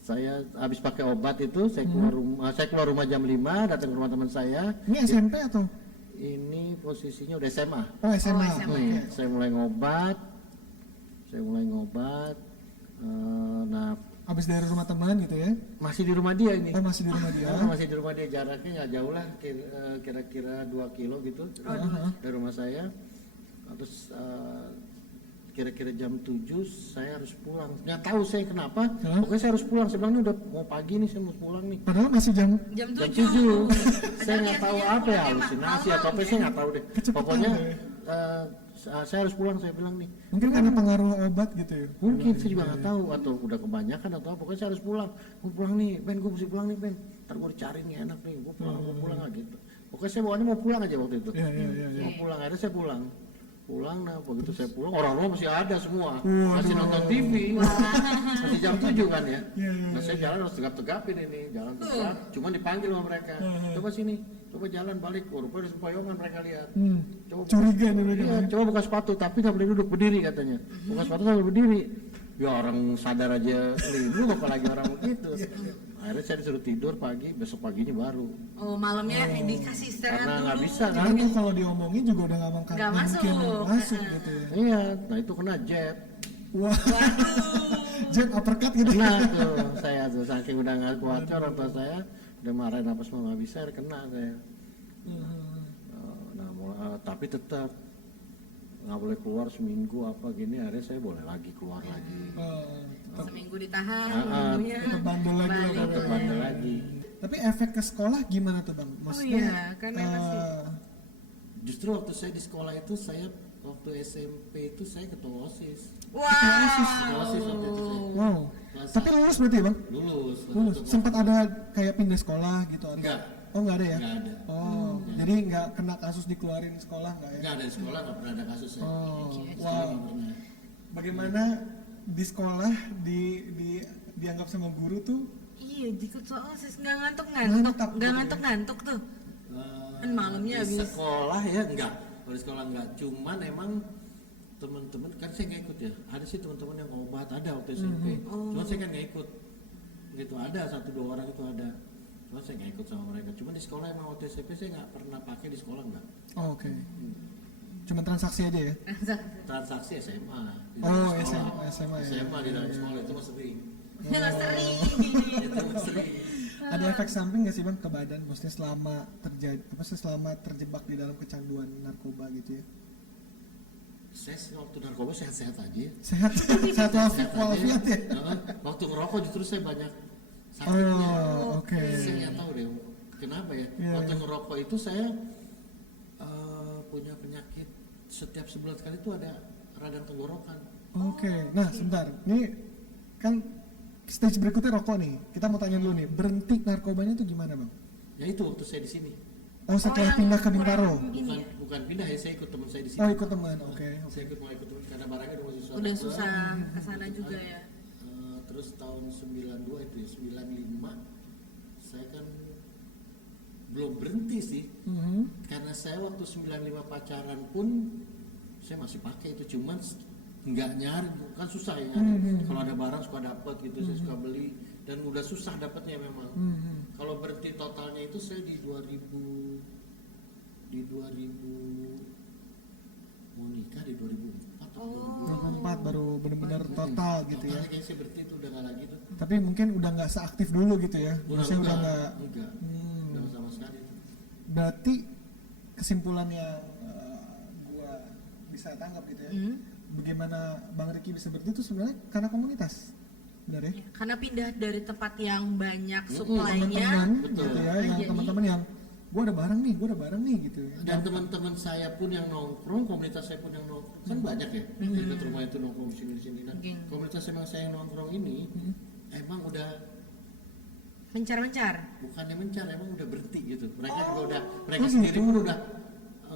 saya habis pakai obat itu saya keluar rumah jam 5 datang ke rumah teman saya. Ini SMP atau? Ini posisinya udah SMA. Oh SMA. Oh, SMA. Oke. Saya mulai ngobat. Nah Abis dari rumah teman gitu ya? masih di rumah dia ini. Oh masih di rumah dia? Masih di rumah dia, jaraknya nggak jauh lah, kira-kira 2 kilo gitu dari rumah saya. Terus kira-kira jam 7 saya harus pulang. Nggak tahu saya kenapa, pokoknya saya harus pulang. Saya bilang ini udah mau pagi nih, saya mau pulang nih. Padahal masih jam Jam Jam 7. 7. Saya nggak tahu apa ya, halusinasi atau apa, saya nggak tahu deh. Kecepatan Pokoknya deh. saya harus pulang, saya bilang nih. mungkin karena pengaruh obat gitu ya? Mungkin saya juga nggak tahu atau udah kebanyakan atau apa. Pokoknya saya harus pulang. Gue pulang nih, Ben. Gue mesti pulang nih, Ben. Ntar gue dicari nih enak nih. Gue pulang lah gitu. Pokoknya saya bawaannya mau pulang aja waktu itu. Iya. Mau pulang, akhirnya saya pulang. Nah begitu saya pulang orang rumah masih ada semua, Waduh. masih nonton TV, masih jam 7 kan ya. Iya. Nah saya jalan harus tegap-tegapin ini, jalan tegap, cuma dipanggil sama mereka, coba sini, coba jalan balik, rupanya ada sempoyongan mereka lihat. Coba Curiga nih mereka. iya, coba buka sepatu, tapi nggak boleh duduk berdiri katanya. Buka sepatu sambil berdiri. Ya orang sadar aja lindu, apalagi orang begitu. Akhirnya saya disuruh tidur pagi, besok paginya baru. Oh malamnya dikasih istirahat Karena dulu. nggak bisa kan. Karena tuh kalau diomongin juga udah nggak Nggak masuk. masuk gitu ya. Iya, nah itu kena jab. Wah, Waduh. jet uppercut gitu. Kena tuh saya tuh saking udah nggak kuatnya orang tua saya udah marahin apa semua nggak bisa, kena saya. Tapi tetap nggak boleh keluar seminggu apa gini, akhirnya saya boleh lagi keluar lagi. Seminggu ditahan, minggunya tetap bandel lagi lah, balik. Tetap ada lagi. Tapi efek ke sekolah gimana tuh bang? iya, karena masih Justru waktu saya di sekolah itu waktu SMP itu saya ketua OSIS. wow. Ketua OSIS waktu itu saya. wow. Kelas Tapi lulus berarti ya bang? Lulus. Lulus. Sempat ada kayak pindah sekolah gitu? Atau? Enggak. Oh nggak ada ya? Nggak ada. Oh, jadi nggak kena kasus dikeluarin sekolah nggak ya? Enggak ada di sekolah, nggak pernah ada kasus saya. Oh, Sekolah wow. nggak pernah. Bagaimana di sekolah dianggap sama guru tuh? Iya, ikut soal sis nggak Mantap. ngantuk tuh. Kan malamnya di habis. sekolah ya enggak, kalau di sekolah enggak, cuman emang teman-teman kan saya nggak ikut ya, ada sih teman-teman yang obat ada waktu SMP, cuman saya kan nggak ikut gitu, ada 1-2 orang itu ada, Cuma saya nggak ikut sama mereka. Cuma di sekolah emang waktu SMP saya nggak pernah pakai, di sekolah nggak. Oh, oke. Cuma transaksi aja ya? Transaksi SMA. Di Oh, dalam sekolah. SMA ya. SMA di dalam sekolah itu mah sering. Nggak sering. Itu mah sering. Ada efek samping nggak sih bang ke badan? Maksudnya selama terjebak di dalam kecanduan narkoba gitu ya? Saya sih waktu narkoba sehat-sehat aja. Sehat, sehat walafiat ya? Waktu ngerokok justru saya banyak sakitnya. Oh, oke. Saya nggak tahu deh kenapa ya. Iya, Waktu iya. ngerokok itu saya punya penyakit, setiap sebulan sekali itu ada radang tenggorokan. Oke, nah sebentar, ini kan stage berikutnya rokok nih. Kita mau tanya dulu nih, berhenti narkobanya itu gimana bang? Ya itu waktu saya di sini. Oh setelah yang pindah ke Bintaro? kurang ini ya? Bukan pindah ya, saya ikut teman saya di sini. Oh ikut teman, oke. Saya mulai ikut teman karena barangnya udah susah. Udah susah kesana juga ya. Terus tahun 92 itu ya, 95 saya kan belum berhenti sih. Karena saya waktu 95 pacaran pun saya masih pakai itu, cuman nggak nyari, kan susah ya nyari. Kalau ada barang suka dapat gitu, saya suka beli dan udah susah dapatnya memang. Kalau berhenti totalnya itu saya di 2000 mau nikah di 2004 atau 2004 baru benar-benar total gitu ya. Totalnya kayak saya berhenti itu udah nggak lagi tuh. Tapi mungkin udah nggak seaktif dulu gitu ya. Maksudnya udah nggak. Udah sama sekali tuh. Berarti kesimpulan yang gua bisa tangkap gitu ya. Bagaimana Bang Riki bisa berhenti itu sebenarnya karena komunitas, benar ya? Karena pindah dari tempat yang banyak supply-nya. Teman-teman Betul. gitu ya, yang Jadi- teman-teman yang gua ada barang nih gitu. Dan teman-teman saya pun yang nongkrong, komunitas saya pun yang nongkrong, kan banyak ya. Dekat rumah itu nongkrong di sini. Nah, Mungkin. komunitas emang saya yang nongkrong ini emang udah Mencar-mencar. bukannya mencar, emang udah berhenti gitu. Mereka juga udah, mereka Oh, sendiri gitu. pun udah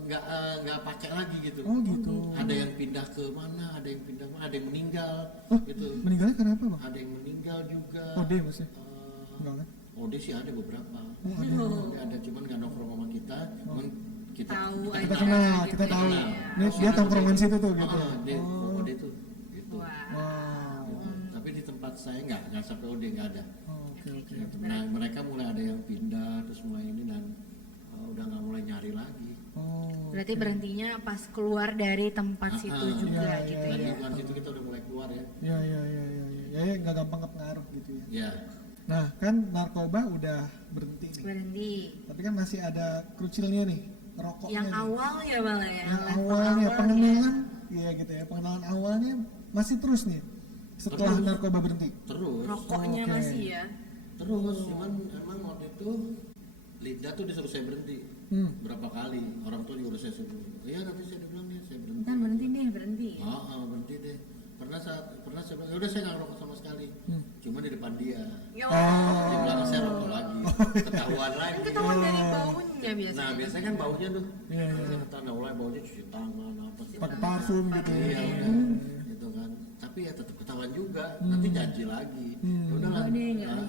nggak pakai lagi gitu. Oh gitu. Ada yang pindah ke mana, ada yang pindah mana, ada yang meninggal Oh, gitu. meninggalnya karena apa bang? Ada yang meninggal juga. Ode maksudnya? Eh, Enggak kan? Ode sih ada beberapa. Oh. Ada cuman nggak nongkrong sama kita. Cuman kita Tahu kita aja. Kita kenal. kenal, gitu kita ya. tahu. Iya. Ini dia tongkrongan situ tuh gitu. Dia Oh. Ode tuh gitu. Wah. Wow. Gitu. Tapi di tempat saya nggak sampai Ode nggak ada. Oh, oke oke. Gitu. Nah, mereka mulai ada yang pindah terus mulai ini dan udah nggak mulai nyari lagi. Oh. Berarti berhentinya pas keluar dari tempat situ juga iya, gitu iya, Dan ya. di luar situ kita udah mulai keluar ya. Ya, nggak gampang kepengaruh gitu ya. Ya. Nah, kan narkoba udah berhenti nih. Berhenti. Tapi kan masih ada krucilnya nih, rokoknya. Yang nih. awal ya malah ya. Yang level awalnya awal pengenalan, iya gitu ya. Pengenalan awalnya masih terus nih. Setelah Terus. narkoba berhenti. Terus. Rokoknya Oke. masih ya. Terus cuman emang waktu itu Linda tuh disuruh saya berhenti berapa kali, orang tua juga udah saya suruh, iya tapi saya bilang nih saya berhenti. Kan berhenti deh, berhenti. Berhenti deh. Pernah saya bilang, udah saya nggak rokok sama sekali, cuma di depan dia, Yo. di belakang saya rokok lagi, ketahuan lagi. Kan ketahuan dari baunya biasanya. Nah biasanya kan baunya tuh, Iya, iya. saya ketahuan mulai baunya cuci tangan apa sih. Pakai parfum gitu ya. Iya udah, gitu kan. Tapi ya tetap ketahuan juga, nanti janji lagi. Ya udah lah. Enggak deh, enggak deh.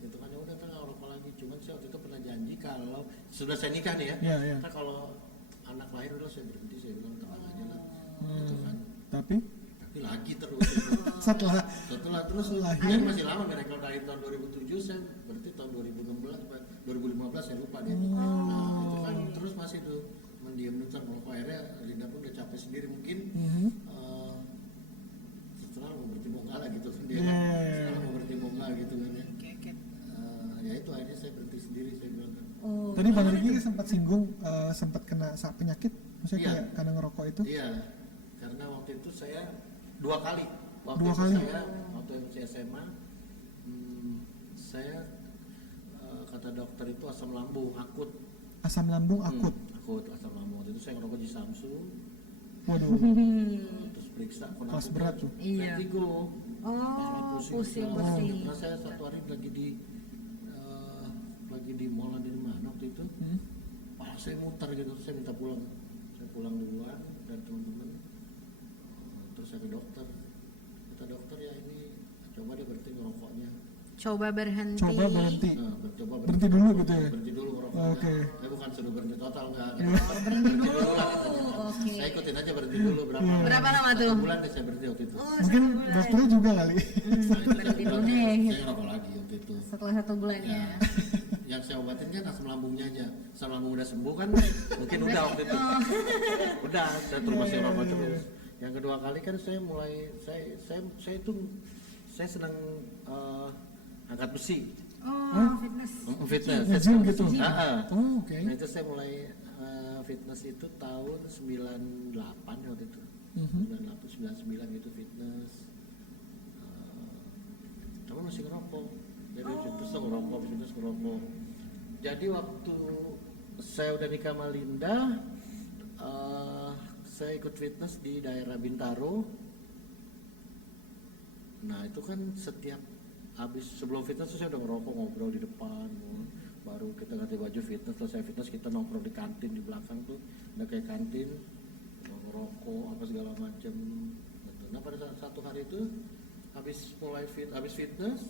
Gitu kan ya udah ntar nggak rokok lagi. Cuman saya waktu itu pernah janji kalau sudah saya nikah nih ya, Iya, iya. ntar kalau anak lahir udah saya berhenti, saya bilang tenang aja lah. Gitu kan. Tapi Tapi lagi terus. setelah Setelah terus Lahir. lahir masih lama kan kalau dari tahun 2007 saya berarti tahun 2016 apa 2015 saya lupa deh. Nah, itu kan terus masih tuh mendiam dulu merokok, akhirnya Linda pun udah capek sendiri mungkin setelah mau berhenti mau nggak lah gitu kan dia kan. Setelah mau berhenti mau nggak gitu kan ya. Oke, oke. Ya itu akhirnya saya berhenti sendiri saya bilang kan. Oh. tadi Bang Riki sempat singgung sempat kena penyakit, maksudnya Iya. kayak karena ngerokok itu. Iya, karena waktu itu saya 2 kali. Waktu Dua itu kali? saya waktu masih SMA, saya kata dokter itu asam lambung akut. Asam lambung akut. Akut asam lambung. Waktu itu saya ngerokok di Samsung, Waduh. terus periksa Kelas berat tuh. Iya. vertigo. Oh, pusing. Karena saya satu hari lagi di mall di mana waktu itu. Saya muter gitu, saya minta pulang. Saya pulang duluan dari teman-teman. Terus saya ke dokter. Kata dokter ya ini coba deh berhenti ngerokoknya. Coba berhenti. Coba berhenti. Coba Berhenti dulu gitu ya? Berhenti dulu ngerokoknya. Oke. Saya bukan suruh berhenti total enggak. Berhenti dulu. lah katanya. Oke. Saya ikutin aja berhenti dulu berapa. Berapa lama tuh? 1 bulan deh saya berhenti waktu itu. Oh, Mungkin 1 bulan. dokternya juga kali. Nah, itu berhenti 1 dulu bulan deh. Saya ngerokok lagi waktu itu. Setelah 1 bulan ya. yang saya obatin kan asam lambungnya aja. Asam lambung udah sembuh kan, mungkin udah waktu itu. Udah, saya terus masih rokok terus. Yang kedua kali kan saya mulai saya senang angkat besi. Fitness. Fitness. Nge-gym gitu. Oke. Nah itu saya mulai fitness itu tahun 98 waktu itu. 98, 99 gitu fitness. Tapi masih ngerokok. Jadi fitness ngerokok. Jadi waktu saya udah nikah sama Linda, saya ikut fitness di daerah Bintaro. Nah itu kan setiap sebelum fitness saya udah ngerokok, ngobrol di depan, baru kita ganti baju fitness, selesai fitness kita nongkrong di kantin di belakang tuh, udah kayak kantin, ngerokok apa segala macam. Nah pada satu hari itu habis fitness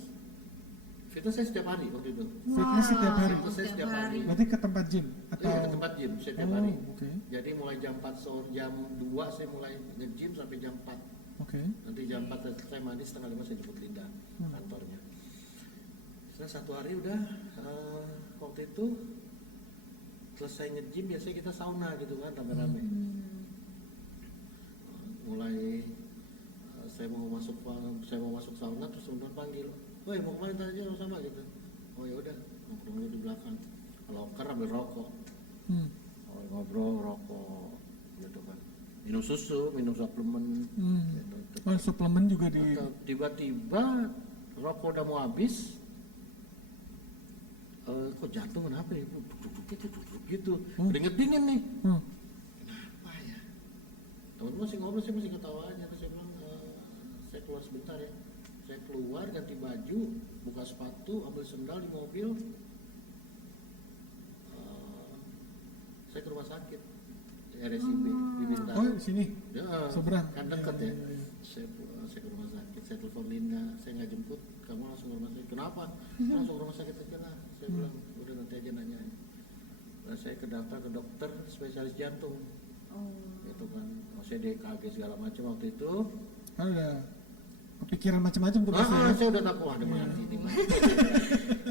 saya setiap hari waktu itu. Fitness setiap hari. Fitness saya setiap hari. Berarti ke tempat gym atau? Iya, ke tempat gym setiap hari. Oke. Jadi mulai jam 4 sore, jam 2 saya mulai nge-gym sampai jam 4. Oke. Nanti jam 4 saya mandi, setengah 5 saya jemput Linda kantornya. Setelah satu hari udah waktu itu selesai nge-gym biasanya kita sauna gitu kan rame-rame. Mulai saya mau masuk sauna terus teman panggil, woi mau kemana tadi aja sama gitu. Oh ya udah nongkrong dulu di belakang. Kalau loker ambil rokok. Ngobrol rokok gitu kan. Minum susu, minum suplemen. Gitu. Oh, suplemen juga di. Tiba-tiba rokok udah mau habis. Kok jatuh kenapa ya? Gitu. Keringet dingin nih. Kenapa ya? Temen masih ngobrol, saya masih ketawa aja. Terus saya bilang, saya keluar sebentar ya. Saya keluar ganti baju, buka sepatu, ambil sendal di mobil. Saya ke rumah sakit RSIB di Bintaro. Oh, di sini. Ya, Seberang. kan deket ya. Ya. Saya ke rumah sakit, saya telepon Linda, saya nggak jemput, kamu langsung ke rumah sakit. Kenapa? Langsung ke rumah sakit aja lah. Saya bilang, udah nanti aja nanya. Nah, saya daftar ke dokter spesialis jantung. Gitu kan, saya DKG segala macam waktu itu. Kan udah kepikiran macam-macam tuh pasti. Saya udah takut, ada mati nih mati.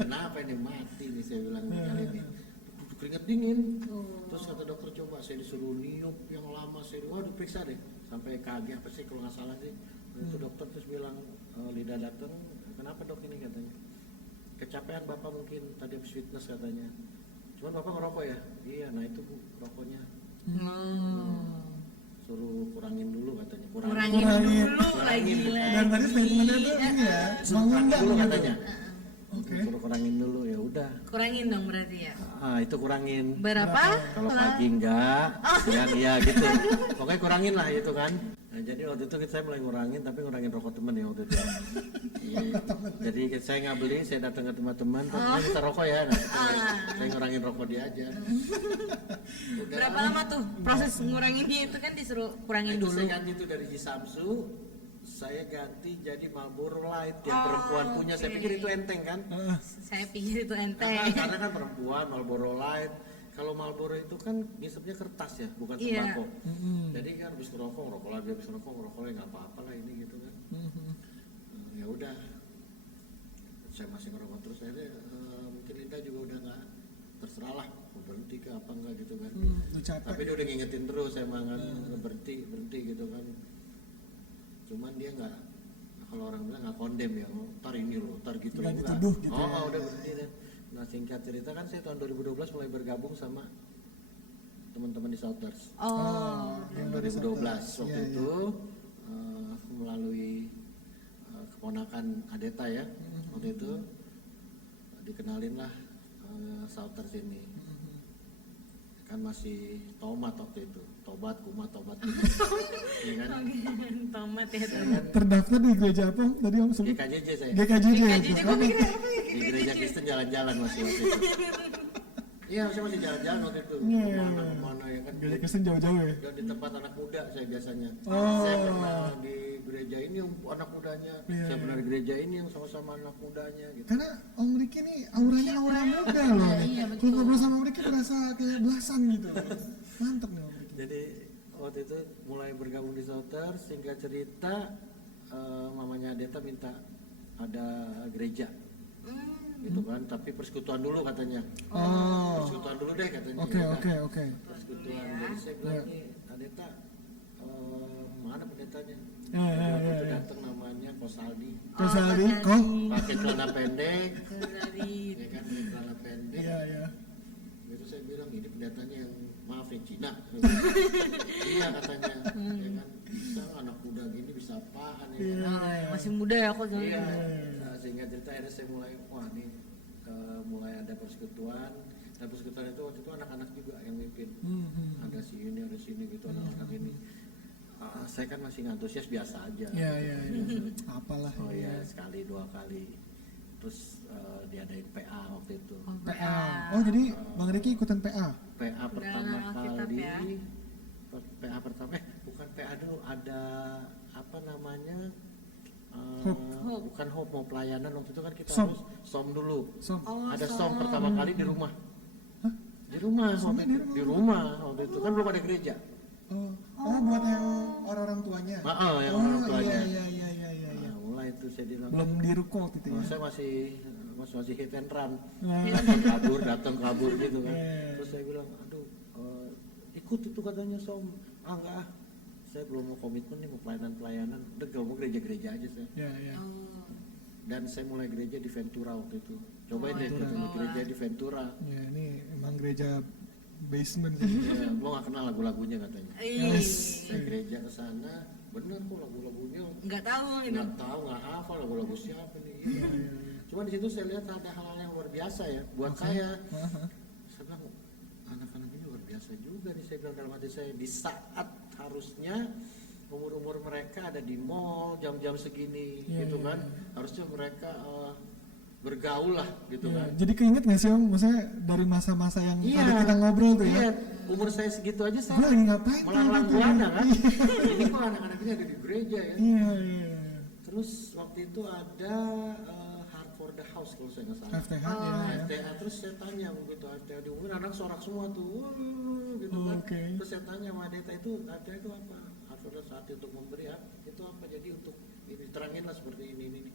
Kenapa ini mati nih saya bilang kali ini. Keringet dingin. Terus kata dokter coba saya disuruh niup yang lama, saya waduh periksa deh sampai KG apa sih kalau nggak salah sih. Itu dokter terus bilang Lida datang, kenapa dok ini katanya? Kecapean bapak mungkin tadi habis fitness katanya. Cuman bapak ngerokok ya? Iya, nah itu bu rokoknya. Suruh kurangin dulu katanya. Kurangin dulu lagi. Dan tadi statementnya tuh ini ya, mengundang dulu gitu. katanya. Oke. Suruh kurangin dulu ya udah. Kurangin dong berarti ya. Itu kurangin. Berapa? Kalau pagi enggak, siang iya gitu. Pokoknya kurangin lah itu kan. Nah, jadi waktu itu saya mulai ngurangin, tapi ngurangin rokok temen ya waktu itu. Iya. Jadi saya nggak beli, saya datang ke teman-teman, teman kita rokok ya. Nah, saya ngurangin rokok dia aja. Udah. Berapa lama tuh proses nguranginnya itu kan disuruh kurangin Itu dulu. saya ganti itu dari Jisamsu, saya ganti jadi Marlboro Light yang perempuan punya. Saya pikir itu enteng kan? Saya pikir itu enteng. Karena kan perempuan Marlboro Light. Kalau Marlboro itu kan ngisepnya kertas ya, bukan Iya. tembakau. Jadi kan habis ngerokok, ngerokok lagi, habis ngerokok lagi, nggak apa-apa lah ini gitu kan. Ya udah, saya masih ngerokok terus. Akhirnya mungkin Linda juga udah nggak, terserah lah mau berhenti ke apa enggak gitu kan. Udah capek. Tapi dia udah ngingetin terus, saya mangan berhenti gitu kan. Cuman dia nggak, kalau orang bilang nggak kondem ya, tar ini loh, tar gitu loh. Nggak dituduh gitu ya. Udah berhenti deh. Nah singkat cerita kan saya tahun 2012 mulai bergabung sama teman-teman di Souters. Yang 2012 waktu itu melalui keponakan Adeta ya, waktu itu dikenalin lah Souters ini. Kan masih tomat waktu itu, tobat kumat ya kan. Tomat ya. Terdaftar di gereja apa tadi om sebut? GKJJ saya GKJJ ya. Gue mikir apa ya? di gereja Kristen jalan-jalan masih waktu itu. Iya, saya masih jalan-jalan waktu itu. Kemana ya kan. Gereja Kristen jauh-jauh ya. Dan di tempat anak muda saya biasanya. Oh. Saya pernah di gereja ini yang anak mudanya. Iya, Saya pernah di gereja ini yang sama-sama anak mudanya gitu. Karena Om Riki nih auranya aura muda loh. Iya, Kalau ngobrol sama Om Riki berasa kayak belasan gitu. Mantep nih Om Riki. Jadi waktu itu mulai bergabung di Souters, singkat cerita mamanya Adeta minta ada gereja. Itu kan, tapi persekutuan dulu katanya. Persekutuan dulu deh katanya. Oke, Ya udah. oke. Persekutuan. Jadi saya bilang nih, Adeta, mana pendetanya? Ya. Itu datang namanya Kosaldi. Kosaldi, kok? Pakai celana pendek, Kosaldi. ya kan, pakai celana pendek. Iya. Itu saya bilang ini pendetanya yang maaf yang Cina. Iya katanya, ya kan. Bisa anak muda gini bisa apaan ya? Iya. Masih muda ya aku tuh. Iya. Nah, sehingga cerita akhirnya saya mulai wah nih mulai ada persekutuan. Dan persekutuan itu waktu itu anak-anak juga yang mimpin. Ada si ini, ada sini gitu anak-anak ini. Saya kan masih antusias biasa aja. Iya. Apalah. Oh iya, sekali dua kali. Terus diadain PA waktu itu. PA. Oh, jadi Bang Riki ikutan PA. PA pertama Alkitab kali. ya. PA pertama bukan PA dulu, ada apa namanya? Hope. Bukan Hope, mau pelayanan waktu itu kan kita Som. harus som dulu. Som. Ada som pertama kali di rumah. Hah? Di rumah Somnya waktu itu. Di rumah waktu itu kan belum ada gereja. Oh, buat yang orang tuanya. Yang orang tuanya. Iya. Nah, mulai itu saya bilang. Belum di ruko gitu ya. Saya masih hit and run. Nah. Datang kabur gitu kan. Yeah. Terus saya bilang, aduh, ikut itu katanya som. Enggak ah. Saya belum mau komitmen nih, mau pelayanan. Udah gak mau gereja-gereja aja saya. Iya. Dan saya mulai gereja di Ventura waktu itu. Cobain deh ketemu gereja di Ventura. Ya, ini emang gereja basement sih. Ya, lo gak kenal lagu-lagunya katanya. Saya gereja ke sana, bener kok lagu-lagunya. Nggak tahu gitu. Nggak tahu, nggak hafal lagu-lagu siapa nih. Iya. Cuma di situ saya lihat ada hal-hal yang luar biasa ya buat saya. Saya bilang anak-anak ini luar biasa juga nih, saya bilang dalam hati saya, di saat harusnya umur-umur mereka ada di mall jam-jam segini gitu kan. Harusnya mereka bergaul lah gitu kan. Jadi keinget gak sih Om, maksudnya dari masa-masa yang tadi kita ngobrol tuh ya. Umur saya segitu aja saya Gue lagi ngapain? melanglang buana kan. Ini kok anak-anak ini ada di gereja ya. Iya. Terus waktu itu ada Heart for the House kalau saya nggak salah. FTH ya. FTH, terus saya tanya begitu FTH diumumin anak sorak semua tuh, gitu kan. Terus saya tanya sama Adeta itu FTH itu apa? Heart for the House untuk memberi itu apa? Jadi untuk ini terangin lah seperti ini.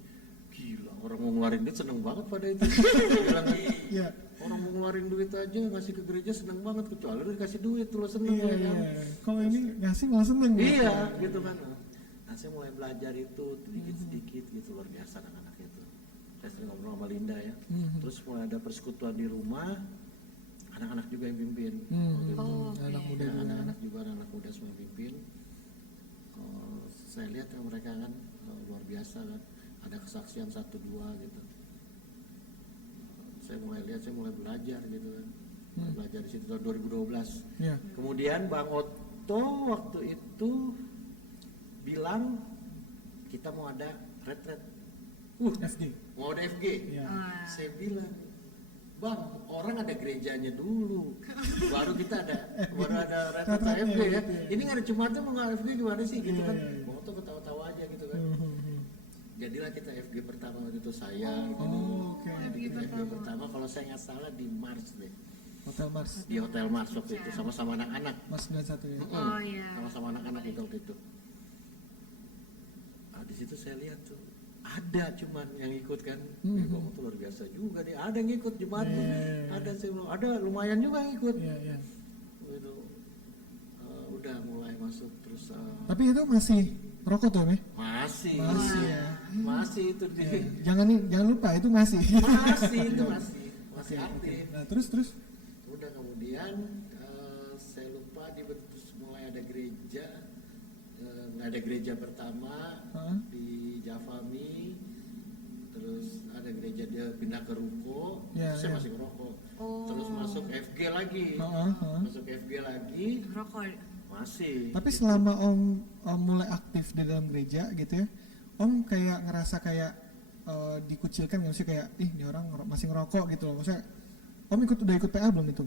Gila, orang mau ngeluarin duit seneng banget pada itu. Bilang kan, Iya. orang mau ngeluarin duit aja ngasih ke gereja seneng banget, kecuali lu dikasih duit tuh lo seneng Iya. ya kan. Kalau ini ngasih malah seneng. Iya, gitu kan. Nah, saya mulai belajar itu sedikit-sedikit gitu, luar biasa anak-anak itu. Saya sering ngobrol sama Linda ya. Terus mulai ada persekutuan di rumah, anak-anak juga yang pimpin. Anak muda Ya, juga. anak-anak juga, anak muda semua yang pimpin. Saya lihat ya mereka kan luar biasa kan. Ada kesaksian 1-2 gitu. Saya mulai lihat, saya mulai belajar gitu kan. Belajar di situ tahun 2012. Iya. Kemudian Bang Otto waktu itu bilang kita mau ada retret. FG. Mau ada FG. Iya. Saya bilang, Bang, orang ada gerejanya dulu, baru kita ada retret FG ya. Ini nggak ada Jumatnya mau nggak FG gimana sih gitu kan? Bang Otto ketawa-tawa aja gitu kan. Jadilah kita FG pertama waktu itu saya gitu. Jadi kita FG pertama kalau saya nggak salah di Mars deh. Hotel Mars. Di Hotel Mars waktu itu sama-sama anak-anak. Mars 91 ya. Oh iya. Sama-sama anak-anak itu waktu itu. Di situ saya lihat tuh ada cuman yang ikut kan. Bang itu luar biasa juga nih. Ada yang ikut Jumat. Ada saya bilang, ada lumayan juga yang ikut. Iya. Itu udah mulai masuk terus. Tapi itu masih rokok tuh nih? Masih Ya. Masih itu di. Jangan lupa itu masih. Masih aktif. Nah, terus. Udah kemudian saya lupa terus mulai ada gereja. Ada gereja pertama di Javami, terus ada gereja dia pindah ke Ruko, saya masih ngerokok, terus masuk FG lagi, masuk FG lagi, Rokok. masih. Tapi selama om mulai aktif di dalam gereja gitu ya, Om kayak ngerasa kayak dikucilkan nggak sih, kayak ini orang masih ngerokok gitu loh, maksudnya Om udah ikut PA belum itu?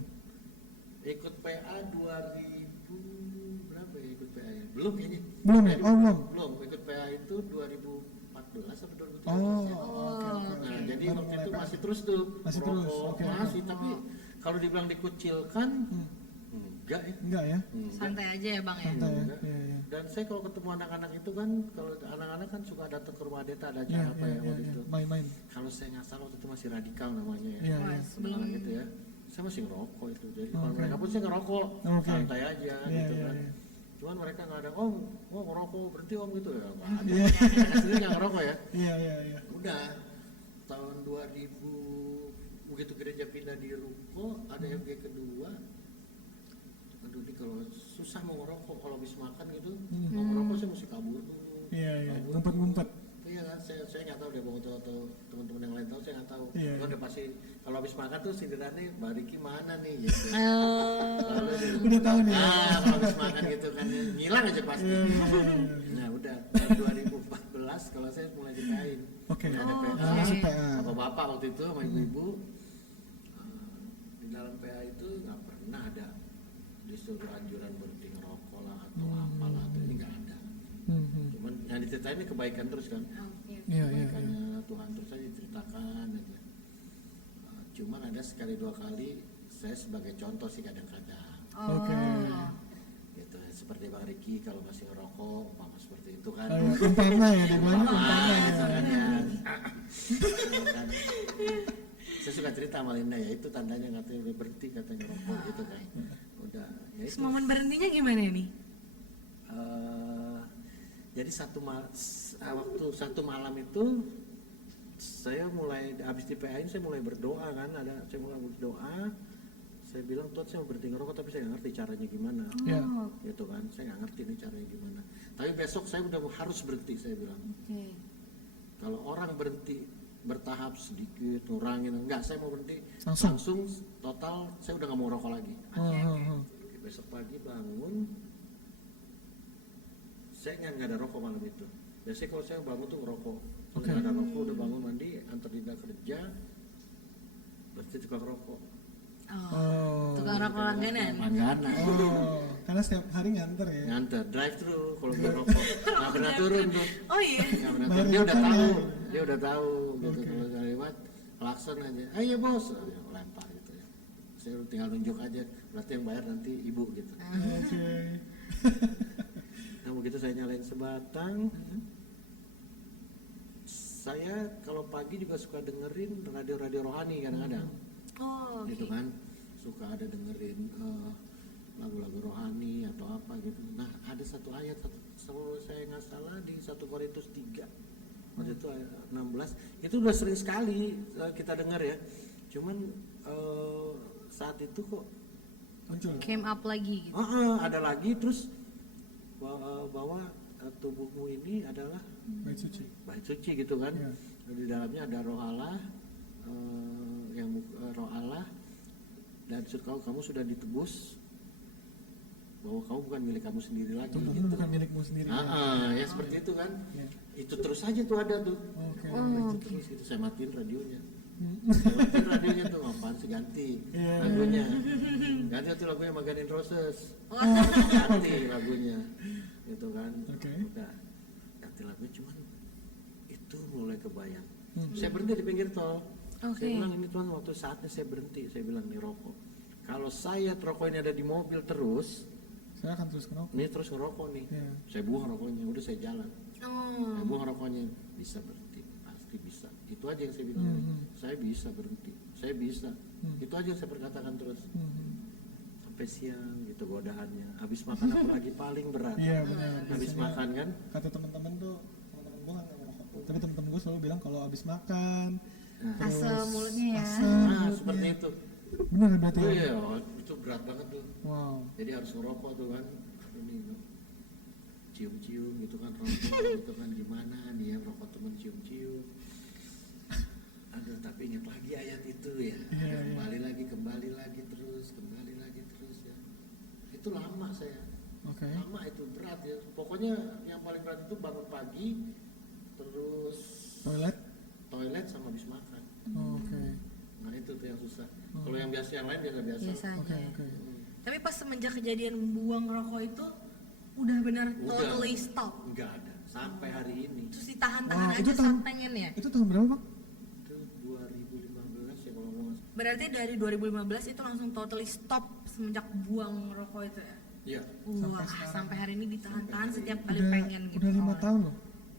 Ikut PA 2000 berapa ya ikut PA ya? Belum kayaknya. Belum ya? Oh belum. Belum, ikut PA itu 2014 atau 2013 Oh, ya. oke. Nah, jadi Baru waktu mulai itu PA. masih terus tuh. Masih merokok, terus, oke. Masih, tapi kalau dibilang dikucilkan, enggak ya. Enggak ya? Enggak. Santai aja ya Bang ya. Santai ya? Enggak. Iya. Dan saya kalau ketemu anak-anak itu kan, kalau anak-anak kan suka datang ke rumah Deta, ada acara apa ya waktu itu. Main-main. Kalau saya nggak salah waktu itu masih radikal namanya ya. Iya, Wah, iya. sebelum Anak gitu ya. Saya masih ngerokok itu. Jadi kalau Oke. mereka pun saya ngerokok, Oke. santai aja Iya, gitu iya, kan. iya. Cuman mereka nggak ada, oh ngerokok berhenti om gitu ya. Nggak ada. Iya. Mereka sendiri nggak ngerokok ya. Iya, iya, iya. Udah tahun 2000 begitu gereja pindah di Ruko, ada MG kedua. Aduh ini kalau susah mau ngerokok, kalau habis makan gitu mau ngerokok saya mesti kabur dulu. Iya, iya. Kabur. Ngumpet-ngumpet. Iya kan, saya nggak tahu deh, mau atau teman-teman yang lain tahu, saya nggak tahu. Iya. Kan udah pasti kalau habis makan tuh sindirannya Mbak Riki mana nih gitu. Oh. Selalu gitu. Udah tahu nih. Kalau habis makan gitu kan ngilang aja pasti. Iya, iya, iya. Nah udah tahun 2014 kalau saya mulai ditain. Oke. Ada PA. Masuk PA. Bapak-bapak waktu itu sama ibu-ibu di dalam PA itu nggak pernah ada disuruh anjuran berhenti ngerokok lah atau apalah, atau ini nggak ada. Cuman yang diceritain ini kebaikan terus kan. Oke. Iya, iya, iya. Kebaikannya Tuhan terus aja diceritakan aja. Cuman ada sekali dua kali saya sebagai contoh sih kadang-kadang. Oh. Oke. Gitu seperti Bang Riki kalau masih ngerokok umpama seperti itu kan. Oh, umpama ya, dia bilangnya umpama Gitu ya. kan ya. Kan. Saya suka cerita sama Linda ya, itu tandanya katanya udah berhenti katanya ngerokok gitu kan. Udah ya Terus itu. momen berhentinya gimana nih? Jadi waktu satu malam itu saya mulai habis di PA ini saya mulai berdoa kan, saya mulai berdoa, saya bilang Tuhan saya mau berhenti ngerokok tapi saya nggak ngerti caranya gimana. Iya. Oh, Gitu kan, saya nggak ngerti nih caranya gimana. Tapi besok saya udah harus berhenti, saya bilang. oke. Kalau orang berhenti bertahap sedikit, ngurangin, enggak, saya mau berhenti Langsung. total, saya udah nggak mau rokok lagi. Oke, besok pagi bangun, saya nggak ada rokok malam itu. Biasanya kalau saya bangun tuh ngerokok, kalau nggak ada rokok udah bangun mandi, antar Dinda kerja, berarti tukang rokok. Oh. Tukang rokok langganan. Langganan. Oh, karena setiap hari nganter ya. Nganter, drive thru kalau nggak rokok, nggak pernah turun tuh. Oh iya. Nggak pernah Baru turun. Dia udah datang tahu, ya. dia udah tahu gitu. Oke. Kalau saya lewat, klakson aja, ayo bos, lempar gitu ya. Saya tinggal nunjuk aja, berarti yang bayar nanti ibu gitu. Oke. Nah begitu saya nyalain sebatang, saya kalau pagi juga suka dengerin radio-radio rohani kadang-kadang. Oh, oke. Gitu kan, suka ada dengerin lagu-lagu rohani atau apa gitu. Nah ada satu ayat, kalau saya nggak salah di 1 Korintus 3 waktu itu ayat 16, itu udah sering sekali kita dengar ya. Cuman saat itu kok Muncul. Came up lagi gitu. ada lagi terus bahwa tubuhmu ini adalah Bait suci. bait suci gitu kan. Iya. Di dalamnya ada roh Allah, roh Allah, dan kamu sudah ditebus, bahwa kamu bukan milik kamu sendiri lagi. Tubuhmu Gitu. bukan milikmu sendiri. Ya seperti itu kan. Ya. Itu terus aja tuh ada tuh. Oke. Itu terus gitu. Saya matiin radionya. Saya matiin radionya tuh, ngapain sih ganti Iya. lagunya. Ganti tuh lagunya Maganin Roses. Oh. Ganti lagunya. Gitu kan. Oke. Udah ganti lagunya, cuman itu mulai kebayang. Hmm. Saya berhenti di pinggir tol. Oke. Saya bilang ini Tuhan waktu saatnya saya berhenti. Saya bilang nih rokok. Kalau saya rokok ini ada di mobil terus, Saya akan terus ngerokok. ini terus ngerokok nih. Iya. Saya buang rokoknya, udah saya jalan. Oh. Saya buang rokoknya, bisa berhenti, pasti bisa. Itu aja yang saya bilang. Saya bisa berhenti, saya bisa. Itu aja yang saya perkatakan terus. Sampai siang gitu godaannya. Habis makan apalagi paling berat. Iya benar. Habis Biasanya makan kan? Kata teman-teman tuh, teman-teman gue nggak ngerokok. Tapi teman-teman gue selalu bilang kalau habis makan, Asal mulutnya ya. asam Nah, mulutnya. seperti itu. Benar berarti. Oh ya? iya, itu berat banget tuh. Wow. Jadi harus ngerokok tuh kan. Ini cium-cium gitu kan, rokok gitu kan, gimana nih ya rokok temen cium-cium. Aduh, tapi ingat lagi ayat itu ya. Iya, Kembali lagi terus ya. Itu lama saya. Oke. Lama itu berat ya. Pokoknya yang paling berat itu bangun pagi, terus Toilet. sama habis makan. Oke. Nah itu tuh yang susah. Kalau yang biasa, yang lain biasa-biasa. Biasa Oke. aja. Oke. Tapi pas semenjak kejadian buang rokok itu udah benar Udah. totally stop. Enggak ada sampai hari ini. Terus ditahan-tahan Wah, aja itu saat tahun- pengen ya. Itu tahun berapa bang? Itu 2015 ya kalau nggak salah. Berarti dari 2015 itu langsung totally stop semenjak buang rokok itu ya. Iya. Wah, sampai hari ini ditahan-tahan setiap kali Udah, pengen gitu. udah 5 tahun loh.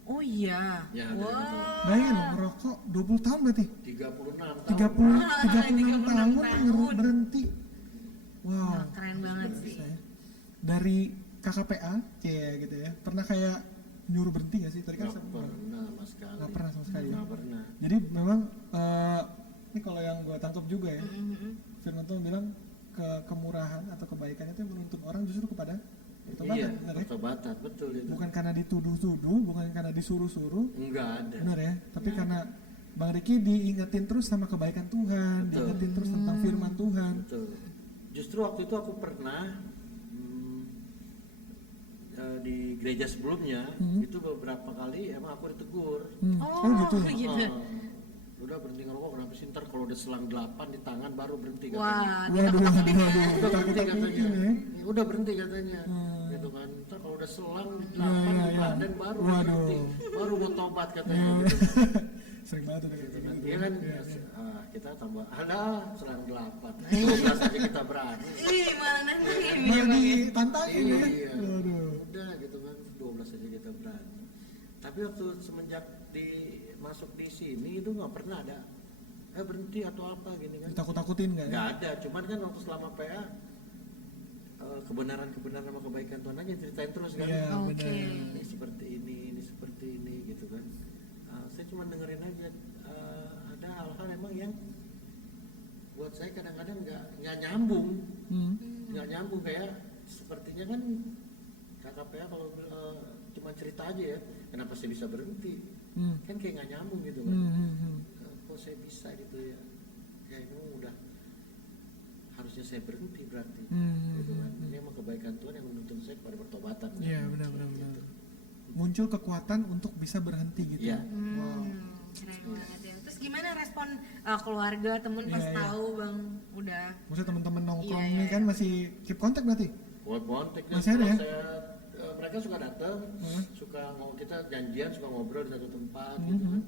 Oh iya. Ya, Wah. Bayangin loh, merokok 20 tahun berarti. 36 tahun. 36 tahun 36 berhenti. Wow. Wah, keren banget sih. Bisa ya. Dari KKPA, gitu ya. Pernah kayak nyuruh berhenti gak sih? Tadi kan Nggak pernah sama sekali. nggak pernah sama sekali ya. Nggak pernah. Jadi memang ini kalau yang gue tangkap juga ya, Mhm. Firman Tuhan bilang kemurahan atau kebaikan itu yang menuntun orang justru kepada pertobatan, Iya, benar ya? pertobatan, betul itu. Bukan karena dituduh-tuduh, bukan karena disuruh-suruh, Enggak ada. benar ya? Tapi karena Bang Riki diingetin terus sama kebaikan Tuhan, Betul. diingetin terus tentang firman Tuhan. Betul. Justru waktu itu aku pernah di gereja sebelumnya itu beberapa kali emang aku ditegur. Oh gitu ya? Gitu. Udah berhenti ngerokok, kenapa sih? Ntar kalau udah selang 8 di tangan baru berhenti katanya. Wah, Waduh, waduh, Udah berhenti takut-takutin katanya. ya. Ya, udah berhenti katanya. Gitu kan. Ntar kalau udah selang 8 ya, di ya. badan baru Waduh. berhenti. Baru mau tobat katanya. Ya, Gitu. sering banget udah kayak Gitu gitu. kan. Dia kan kita tambah ada selang 8. 12 aja kita berani. Ih, malah nantangin Malah ya, Bang, ya. ditantangin ya. Iya. Waduh. Udah gitu kan 12 aja kita berani. Tapi waktu semenjak masuk di sini itu nggak pernah ada berhenti atau apa gini kan. Ditakut-takutin nggak ya? Nggak ada, cuman kan waktu selama PA kebenaran-kebenaran sama kebaikan Tuhan aja ceritain terus kan. Iya, Oke. benar. Ini seperti ini seperti ini gitu kan. Saya cuma dengerin aja ada hal-hal emang yang buat saya kadang-kadang nggak nyambung. Nggak nyambung kayak sepertinya kan KKPA kalau cuma cerita aja ya, kenapa saya bisa berhenti? Kan kayak nggak nyambung gitu kan. Kok saya bisa gitu ya? Ya itu udah harusnya saya berhenti berarti. Gitu kan. Ini emang kebaikan Tuhan yang menuntun saya kepada pertobatan. Iya, benar-benar. Muncul kekuatan untuk bisa berhenti gitu. Iya. Wow. Keren banget ya. Terus gimana respon keluarga, temen pas Iya, iya. tahu Bang udah Maksudnya teman-teman nongkrong Iya, ini iya. kan masih keep kontak berarti? Buat kontak Masih ada ya? mereka suka datang, suka mau kita janjian, suka ngobrol di satu tempat gitu kan.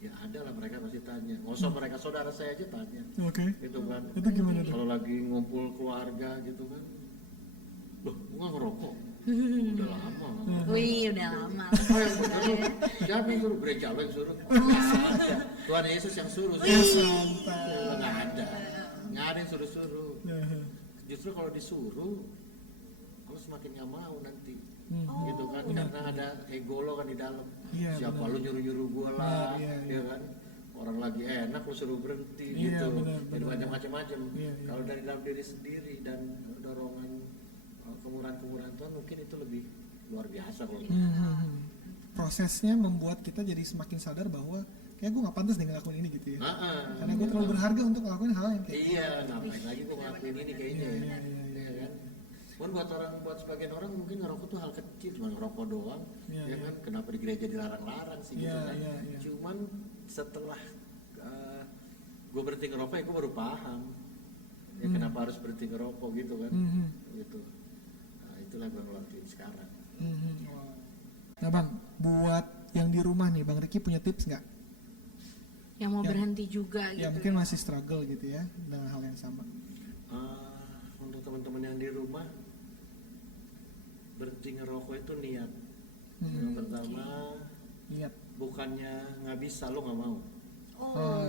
Ya ada lah mereka pasti tanya. Nggak usah mereka saudara saya aja tanya. Oke. Gitu kan. Itu gimana tuh? Kalau lagi ngumpul keluarga gitu kan. Loh, gua nggak ngerokok. Udah lama. wih udah lama. Oh, yang bener lu. Siapa yang suruh? Gereja lo yang suruh? Nggak ada. Tuhan Yesus yang suruh. Nggak ada. Nggak ada yang suruh-suruh. Justru kalau disuruh, lo semakin nggak mau nanti. Gitu kan, karena ada ego lo kan di dalam. Iya, Siapa benar. lo nyuruh-nyuruh gua lah, Iya, ya kan? Orang lagi enak lo suruh berhenti Iya, gitu. benar, Jadi benar. macam-macam. Iya, iya. Kalau dari dalam diri sendiri dan dorongan kemurahan-kemurahan Tuhan mungkin itu lebih luar biasa kalau gitu. Prosesnya membuat kita jadi semakin sadar bahwa kayak gue nggak pantas deh ngelakuin ini gitu ya. Karena gue Gitu. terlalu berharga untuk ngelakuin hal yang kayak Iya, ngapain lagi gua ngelakuin ini kayaknya Iya, ya. iya, iya, Iya kan? Cuman buat sebagian orang mungkin ngerokok tuh hal kecil, cuma ngerokok doang. Iya, Ya iya. kan? Kenapa di gereja dilarang-larang sih gitu Iya, kan? iya, iya. Cuman setelah gue berhenti ngerokok ya gue baru paham. Ya kenapa harus berhenti ngerokok gitu kan? Gitu. Nah, itulah yang gue lakuin sekarang. Nah bang, buat yang di rumah nih, Bang Riki punya tips nggak? Yang mau Ya. berhenti juga gitu. Ya mungkin masih struggle gitu ya dengan hal yang sama. Untuk teman-teman yang di rumah berhenti ngerokok itu niat. Yang pertama Lihat. bukannya nggak bisa, lo nggak mau. Oh.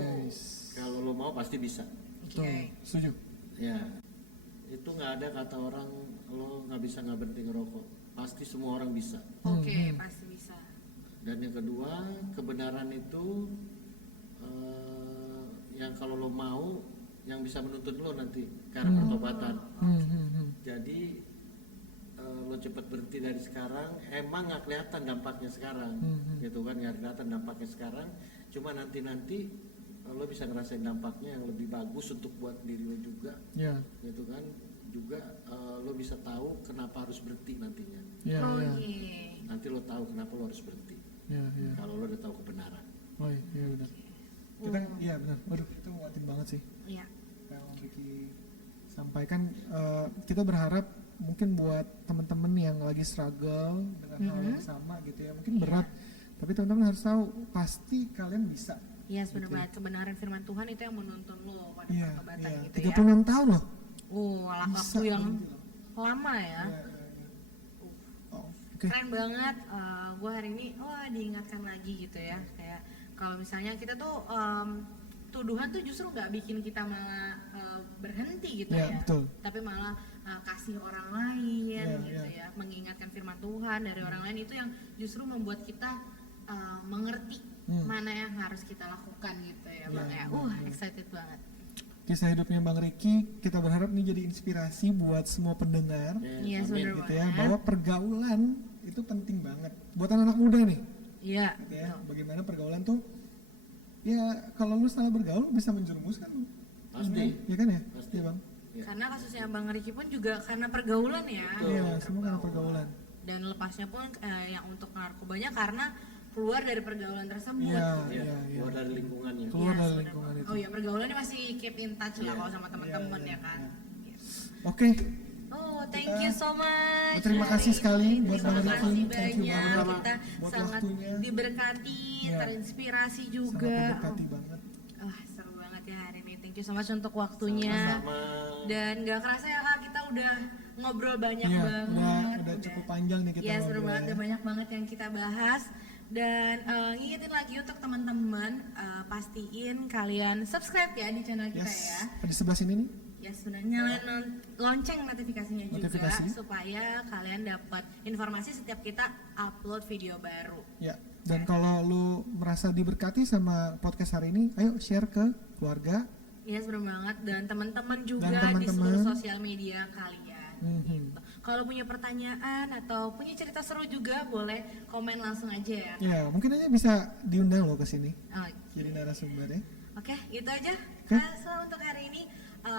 Kalau lo mau pasti bisa. Betul. Oke. Setuju. Ya, itu nggak ada kata orang lo nggak bisa nggak berhenti ngerokok. Pasti semua orang bisa. Oke, pasti bisa. Dan yang kedua, kebenaran itu yang kalau lo mau, yang bisa menuntut lo nanti karena pertobatan. Jadi lo cepat berhenti dari sekarang. Emang nggak kelihatan dampaknya sekarang, gitu kan? Nggak kelihatan dampaknya sekarang. Cuma nanti lo bisa ngerasain dampaknya yang lebih bagus untuk buat diri lo juga, Ya. gitu kan? Juga lo bisa tahu kenapa harus berhenti nantinya. Ya. Oh Ya. iya. Nanti lo tahu kenapa lo harus berhenti. Ya. Ya. Kalau lo udah tahu kebenaran. Oh iya benar. Kita, iya benar. Waduh, itu nguatin banget sih. Iya. Yang Bang Riki sampaikan, kita berharap mungkin buat teman-teman yang lagi struggle dengan hal yang sama gitu ya, mungkin berat, tapi teman-teman harus tahu pasti kalian bisa. Iya, benar-benar kebenaran firman Tuhan itu yang menuntun lo pada Iya, pertobatan iya. gitu 36 tahun loh. ya. Oh, Bisa waktu yang berhenti loh. lama ya. Oh, oke. Keren banget. Gue hari ini diingatkan lagi gitu ya, kayak kalau misalnya kita tuh tuduhan tuh justru nggak bikin kita malah berhenti gitu Ya, ya, betul. tapi malah kasih orang lain Ya, gitu ya. ya, mengingatkan firman Tuhan dari orang lain itu yang justru membuat kita mengerti mana yang harus kita lakukan gitu ya, Bang ya. Excited banget. Kisah hidupnya Bang Ricky, kita berharap nih jadi inspirasi buat semua pendengar. Iya, Amin. bener Gitu ya, banget. bahwa pergaulan itu penting banget buat anak-anak muda nih. Iya. Gitu ya, bagaimana pergaulan tuh, ya kalau lu salah bergaul bisa menjerumuskan lu. Pasti. Ya kan ya? Pasti. Iya Bang. Karena kasusnya Bang Ricky pun juga karena pergaulan ya. Iya, semua karena pergaulan. Dan lepasnya pun yang untuk narkobanya karena keluar dari pergaulan tersebut. Iya, Iya, iya, iya. keluar dari lingkungannya. Keluar dari Yes, lingkungan bener. itu. Oh ya, pergaulannya masih keep in touch lah Iya. kalau sama teman-teman ya kan. Yes. Oke, Oh, thank you so much. Terima kasih sekali buat Terima Bang kasih Ricky. Thank you banyak. banget Kita buat sangat waktunya. diberkati, Iya. terinspirasi sangat juga. mendekati banget. Seru banget ya hari ini. Thank you so much untuk waktunya. Sama-sama. Dan gak kerasa ya Kak, kita udah ngobrol banyak Iya, banget. udah cukup panjang nih kita Ya seru ngobrol banget, ya. udah banyak banget yang kita bahas. Dan ngingetin lagi untuk teman-teman, pastiin kalian subscribe ya di channel kita Yes. ya. Di sebelah sini nih. Ya sudah nyalain lonceng notifikasinya Notifikasi. juga supaya kalian dapat informasi setiap kita upload video baru. Ya. Dan kalau lu merasa diberkati sama podcast hari ini, ayo share ke keluarga. Iya seru banget, dan teman-teman juga Dan di teman-teman. seluruh sosial media kalian. Mhm. Gitu. Kalau punya pertanyaan atau punya cerita seru juga boleh komen langsung aja ya. Ya, mungkin aja bisa diundang lo ke sini. Oh, Jadi narasumber ya. Oke, gitu aja. Oke. So untuk hari ini,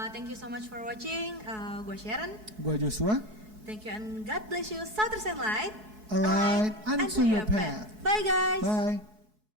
thank you so much for watching. Gue Sharon. Gua Joshua. Thank you and God bless you. Southern Light. A light unto your path. Bye guys. Bye.